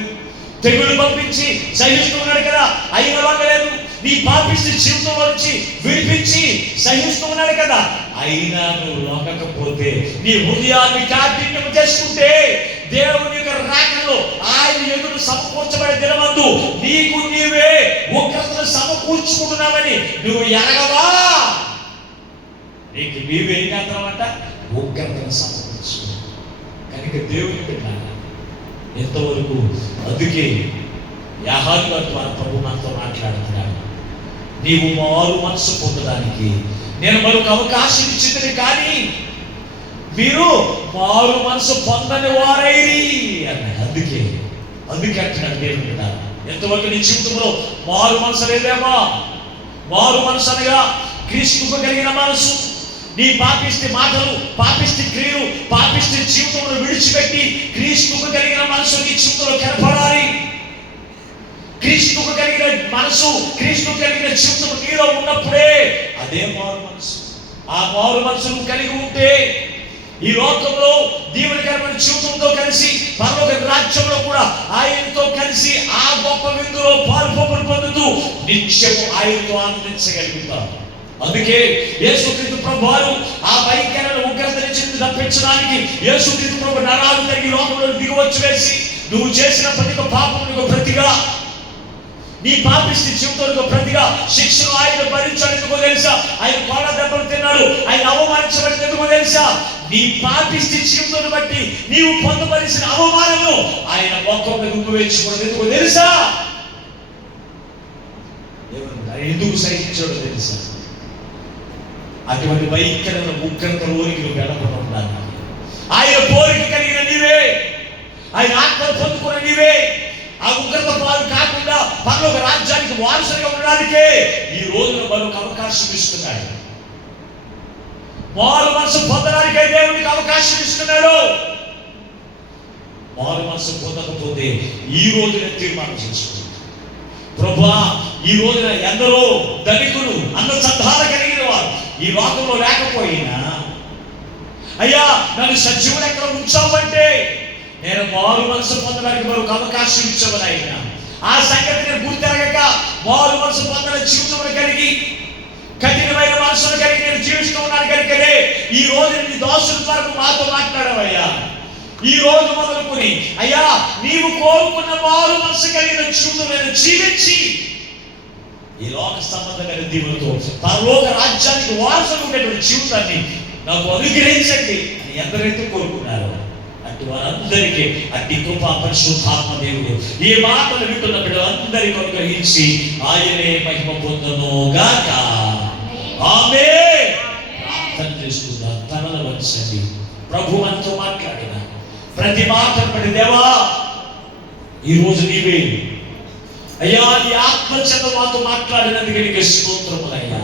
తెగులు పంపించి సహిస్తూ ఉన్నాడు కదా, అయినా లొంగలేదు. నీ పాపిష్టి జీవితంలో నుంచి విడిపించి సహిస్తూ ఉన్నాడు కదా, అయినా నువ్వు లొంగకపోతే, నీ హృదయాన్ని కాఠిన్యం చేసుకుంటే, దేవుని యొక్క రాకల్లో ఆయన ఎదురు సమకూర్చబడే దినమందు నీకు నీవే ఉగ్రతను సమకూర్చుకుంటున్నావని నువ్వు ఎరగవా? నీకు నీవే ఏం చేస్తామంట? ఉగ్రతను సమకూర్చు. కనుక దేవుని పెట్టాలి ఎంతవరకు. అందుకే యాహాను ద్వారా ప్రభు మనతో మాట్లాడుతున్నాడు. నీవు మారు మనసు పొందడానికి నేను మరొక అవకాశం ఇచ్చింది, కానీ మీరు మారు మనసు పొందని వారైరి అన్నాడు. అందుకే అంటున్నాడు దేవుని బిడ్డ, ఎంతవరకు నీ జీవితంలో మారు మనసు లేదేమా? మారు మనసు అనగా క్రీస్తుకు కలిగిన మనసు. నీ పాపిష్టి మాటలు, పాపిష్టి క్రియలు, పాపిష్టి జీవితంలో విడిచిపెట్టి క్రీస్తుకు కలిగిన మనసు నీ జీవితంలో కనపడాలి. క్రీస్తుకు కలిగిన మనసు, క్రీస్తుకు కలిగిన జీవితం నీలో ఉన్నప్పుడే అదే మారు మనసు. ఆ మారు మనసును కలిగి ఉంటే ఈ లోకంలో దీవెనకరమైన జీవితంతో కలిసి పరలోక రాజ్యంలో కూడా ఆయనతో కలిసి ఆ గొప్ప విందులో పాల్పొంపులు పొందుతూ నిత్యము ఆయనతో ఆనందించగలుగుతాం. అందుకే యేసుక్రీస్తు ప్రభువారు ఆ భయంకరమైన ఉగ్రత నుంచి తప్పించడానికి యేసుక్రీస్తు ప్రభు నరాలు తిరిగి లోకంలో దిగివచ్చి వేసి, నువ్వు చేసిన ప్రతి పాపములకు ప్రతిగా, నీ పాపిష్టి జీవితంలో ప్రతిగా శిక్షను ఆయన భరించాడు. ఎందుకో తెలుసా? ఆయన కోడ దెబ్బలు తిన్నాడు, ఆయన అవమానించబడి ఎందుకో తెలుసా? నీ పాపిష్టి జీవితాన్ని బట్టి నీవు పొందవలసిన అవమానము ఆయన మొక్కం మీద వేయించుకోవడం ఎందుకో తెలుసా? ఎందుకు సహించాడో తెలుసా? అటువంటి భయంకరమైన ఉగ్రతలోనికి నువ్వు వెళ్ళకుండా ఉండాలి. ఆయన పోలిక కలిగిన నీవే, ఆయన ఆత్మ పొందుకున్న నీవే ఆ ఉగ్రత పాలు కాకుండా పరలోక రాజ్యానికి వారసులుగా ఉండడానికే ఈ రోజున మరొక అవకాశం ఇస్తున్నాడు. మారు మనసు పొందడానికే దేవునికి అవకాశం ఇస్తున్నాడు. మారు మనసు పొందకపోతే ఈ రోజున తీర్మానం చేసుకుంటాడు. ప్రభువా, ఈ రోజున ఎందరో ధనికులు, అన్న చందాలు కలిగిన వారు ఈ లోకంలో లేకపోయినా, అయ్యా నన్ను సజీవుడు ఎక్కడ ఉంచావంటే నేను మారు మనసు పొందడానికి మరొక అవకాశం ఇచ్చామని ఆయన ఆ సంగతి నేను గుర్తెరగక మారు మనసు పొందిన జీవితం కలిగి కఠినమైన మనసును కలిగి నేను జీవిస్తూ ఉన్నాను. కనుకనే ఈ రోజు నీ దాసుల వరకు మాతో మాట్లాడవయ్యా. ఈ రోజు మొదలుకొని అయ్యా నీవు కోరుకున్న మారు మనసు కలిగిన జీవితం నేను జీవించి ఈ లోక సంబంధమైన దీవులతో పరలోక రాజ్యానికి వారసులు ఉండేటువంటి జీవితాన్ని నాకు అనుగ్రహించండి అని ఎందరైతే కోరుకున్నారో అటు వారందరికీ అట్టి కృప పరిశుద్ధాత్మ దేవుడు ఈ మాటలు వింటున్న బిడ్డలందరికీ అనుగ్రహించి ఆయనే మహిమ పొందును గాక. ఆమేన్. ప్రార్థన చేసుకుందాం. తనను వంచండి. ప్రభు మనతో మాట్లాడిన ప్రతి మాట పడి, దేవా ఈరోజు నీవే అయ్యా నీ ఆత్మచేత మాతో మాట్లాడినందుకు నీకు స్తోత్రములయ్యా.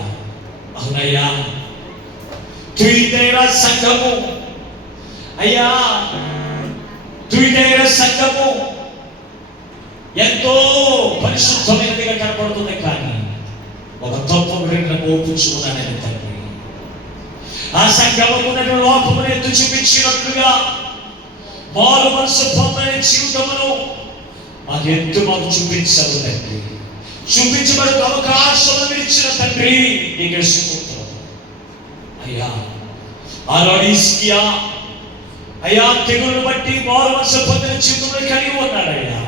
అవునయ్యా, తుయితైన సంఘము అయ్యా, తుయితైన సంఘము ఎంతో పరిశుద్ధమైనదిగా కనపడుతుంది, కానీ ఒక తప్పు ఒప్పుకున్నానని తండ్రి ఆ సంఘము ఉన్నటువంటి లోపమును ఎత్తు చూపించినట్లుగా మారు మనసు పొందని జీవితమును మాకు ఎంతో మాకు చూపించావు తండ్రి. చూపించి మనకు అవకాశం ఇచ్చిన తండ్రి నీకు స్తోత్రం అయ్యా. ఆనాడు హిజ్కియా అయ్యా తెగులను బట్టి మారు మనసు పొందిన జీవితంలో కలిగి ఉన్నాడయ్యా.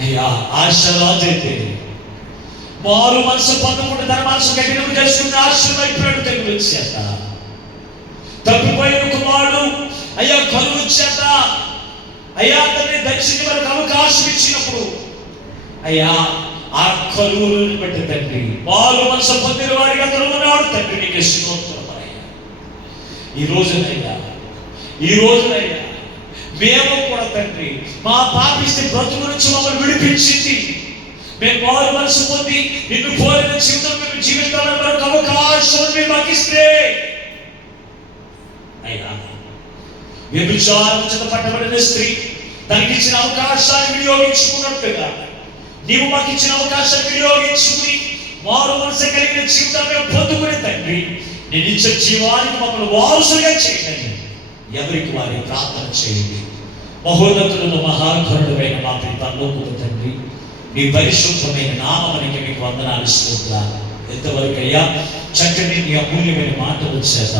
అయ్యా ఆశరాజు అయితే మారు మనసు పొందకుండా తన మనసు కఠినం చేసుకుని ఆశ్రమైపోయాడు తెగులు చేత. తప్పిపోయిన కుమారుడు అయ్యా కలుగు చేత అయ్యా అతన్ని దర్శించి మనకు అవకాశం ఇచ్చినప్పుడు అయ్యా ఆ కలుగును బట్టి తండ్రి మారు మనసు పొందిన వారికి అతను ఉన్నాడు తండ్రి నీకు స్తోత్రం అయ్యా. ఈ రోజునయ్యా మేము కూడా తండ్రి మా పాపిస్తే బ్రతుకు నుంచి మమ్మల్ని విడిపించింది. మేము మారు మనసు పొంది నిన్ను పోలిన జీవితం మేము జీవితాలను మనకు అవకాశం మాకు ఇస్తే అయ్యా వ్యభిచారం చేత పట్టబడిన స్త్రీ తనకి ఇచ్చిన అవకాశాన్ని వినియోగించుకున్నట్టుగా నీవు మాకు ఇచ్చిన అవకాశాన్ని వినియోగించుకుని మారు మనసు కలిగిన జీవితాన్ని మేము పొందుకునే తండ్రి నేను ఇచ్చే జీవానికి మమ్మల్ని వారసులుగా చేయండి. ఎవరికి వారి ప్రార్థన చేయండి. మహోన్నతులను మహాకరుడైన మా పరలోకపు తండ్రి నీ పరిశుద్ధమైన నామమునికి మీకు వందనాలు స్తోత్రాలు. ఎంతవరకు అయ్యా చక్కని నీ అమూల్యమైన మాటలు చేత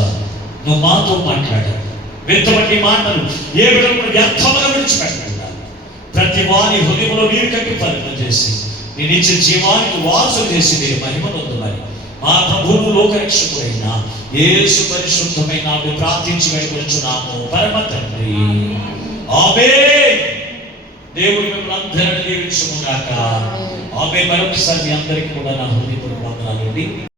నువ్వు మాతో మాట్లాడాలి. వెంటబడి మాటలు ఏ విధంగా వ్యర్థముగా విడిచిపెట్టకుండా ప్రతి వారి హృదయంలో నీరు కట్టి పరిణం చేసి నేను ఇచ్చే జీవానికి వారసులు చేసి మీరు మహిమనొందుమని మా ప్రభువు లోకరక్షకుడైన యేసు పరిశుద్ధమైన నామమున ప్రార్థించి వేడుకొనుచున్నాము పరమ తండ్రి. ఆమేన్. దేవుడు మిమ్మల్ని అందరినీ దీవించును గాక. ఆమేన్. మరొకసారి మీ అందరికీ కూడా నా హృదయపూర్వక వందనాలు.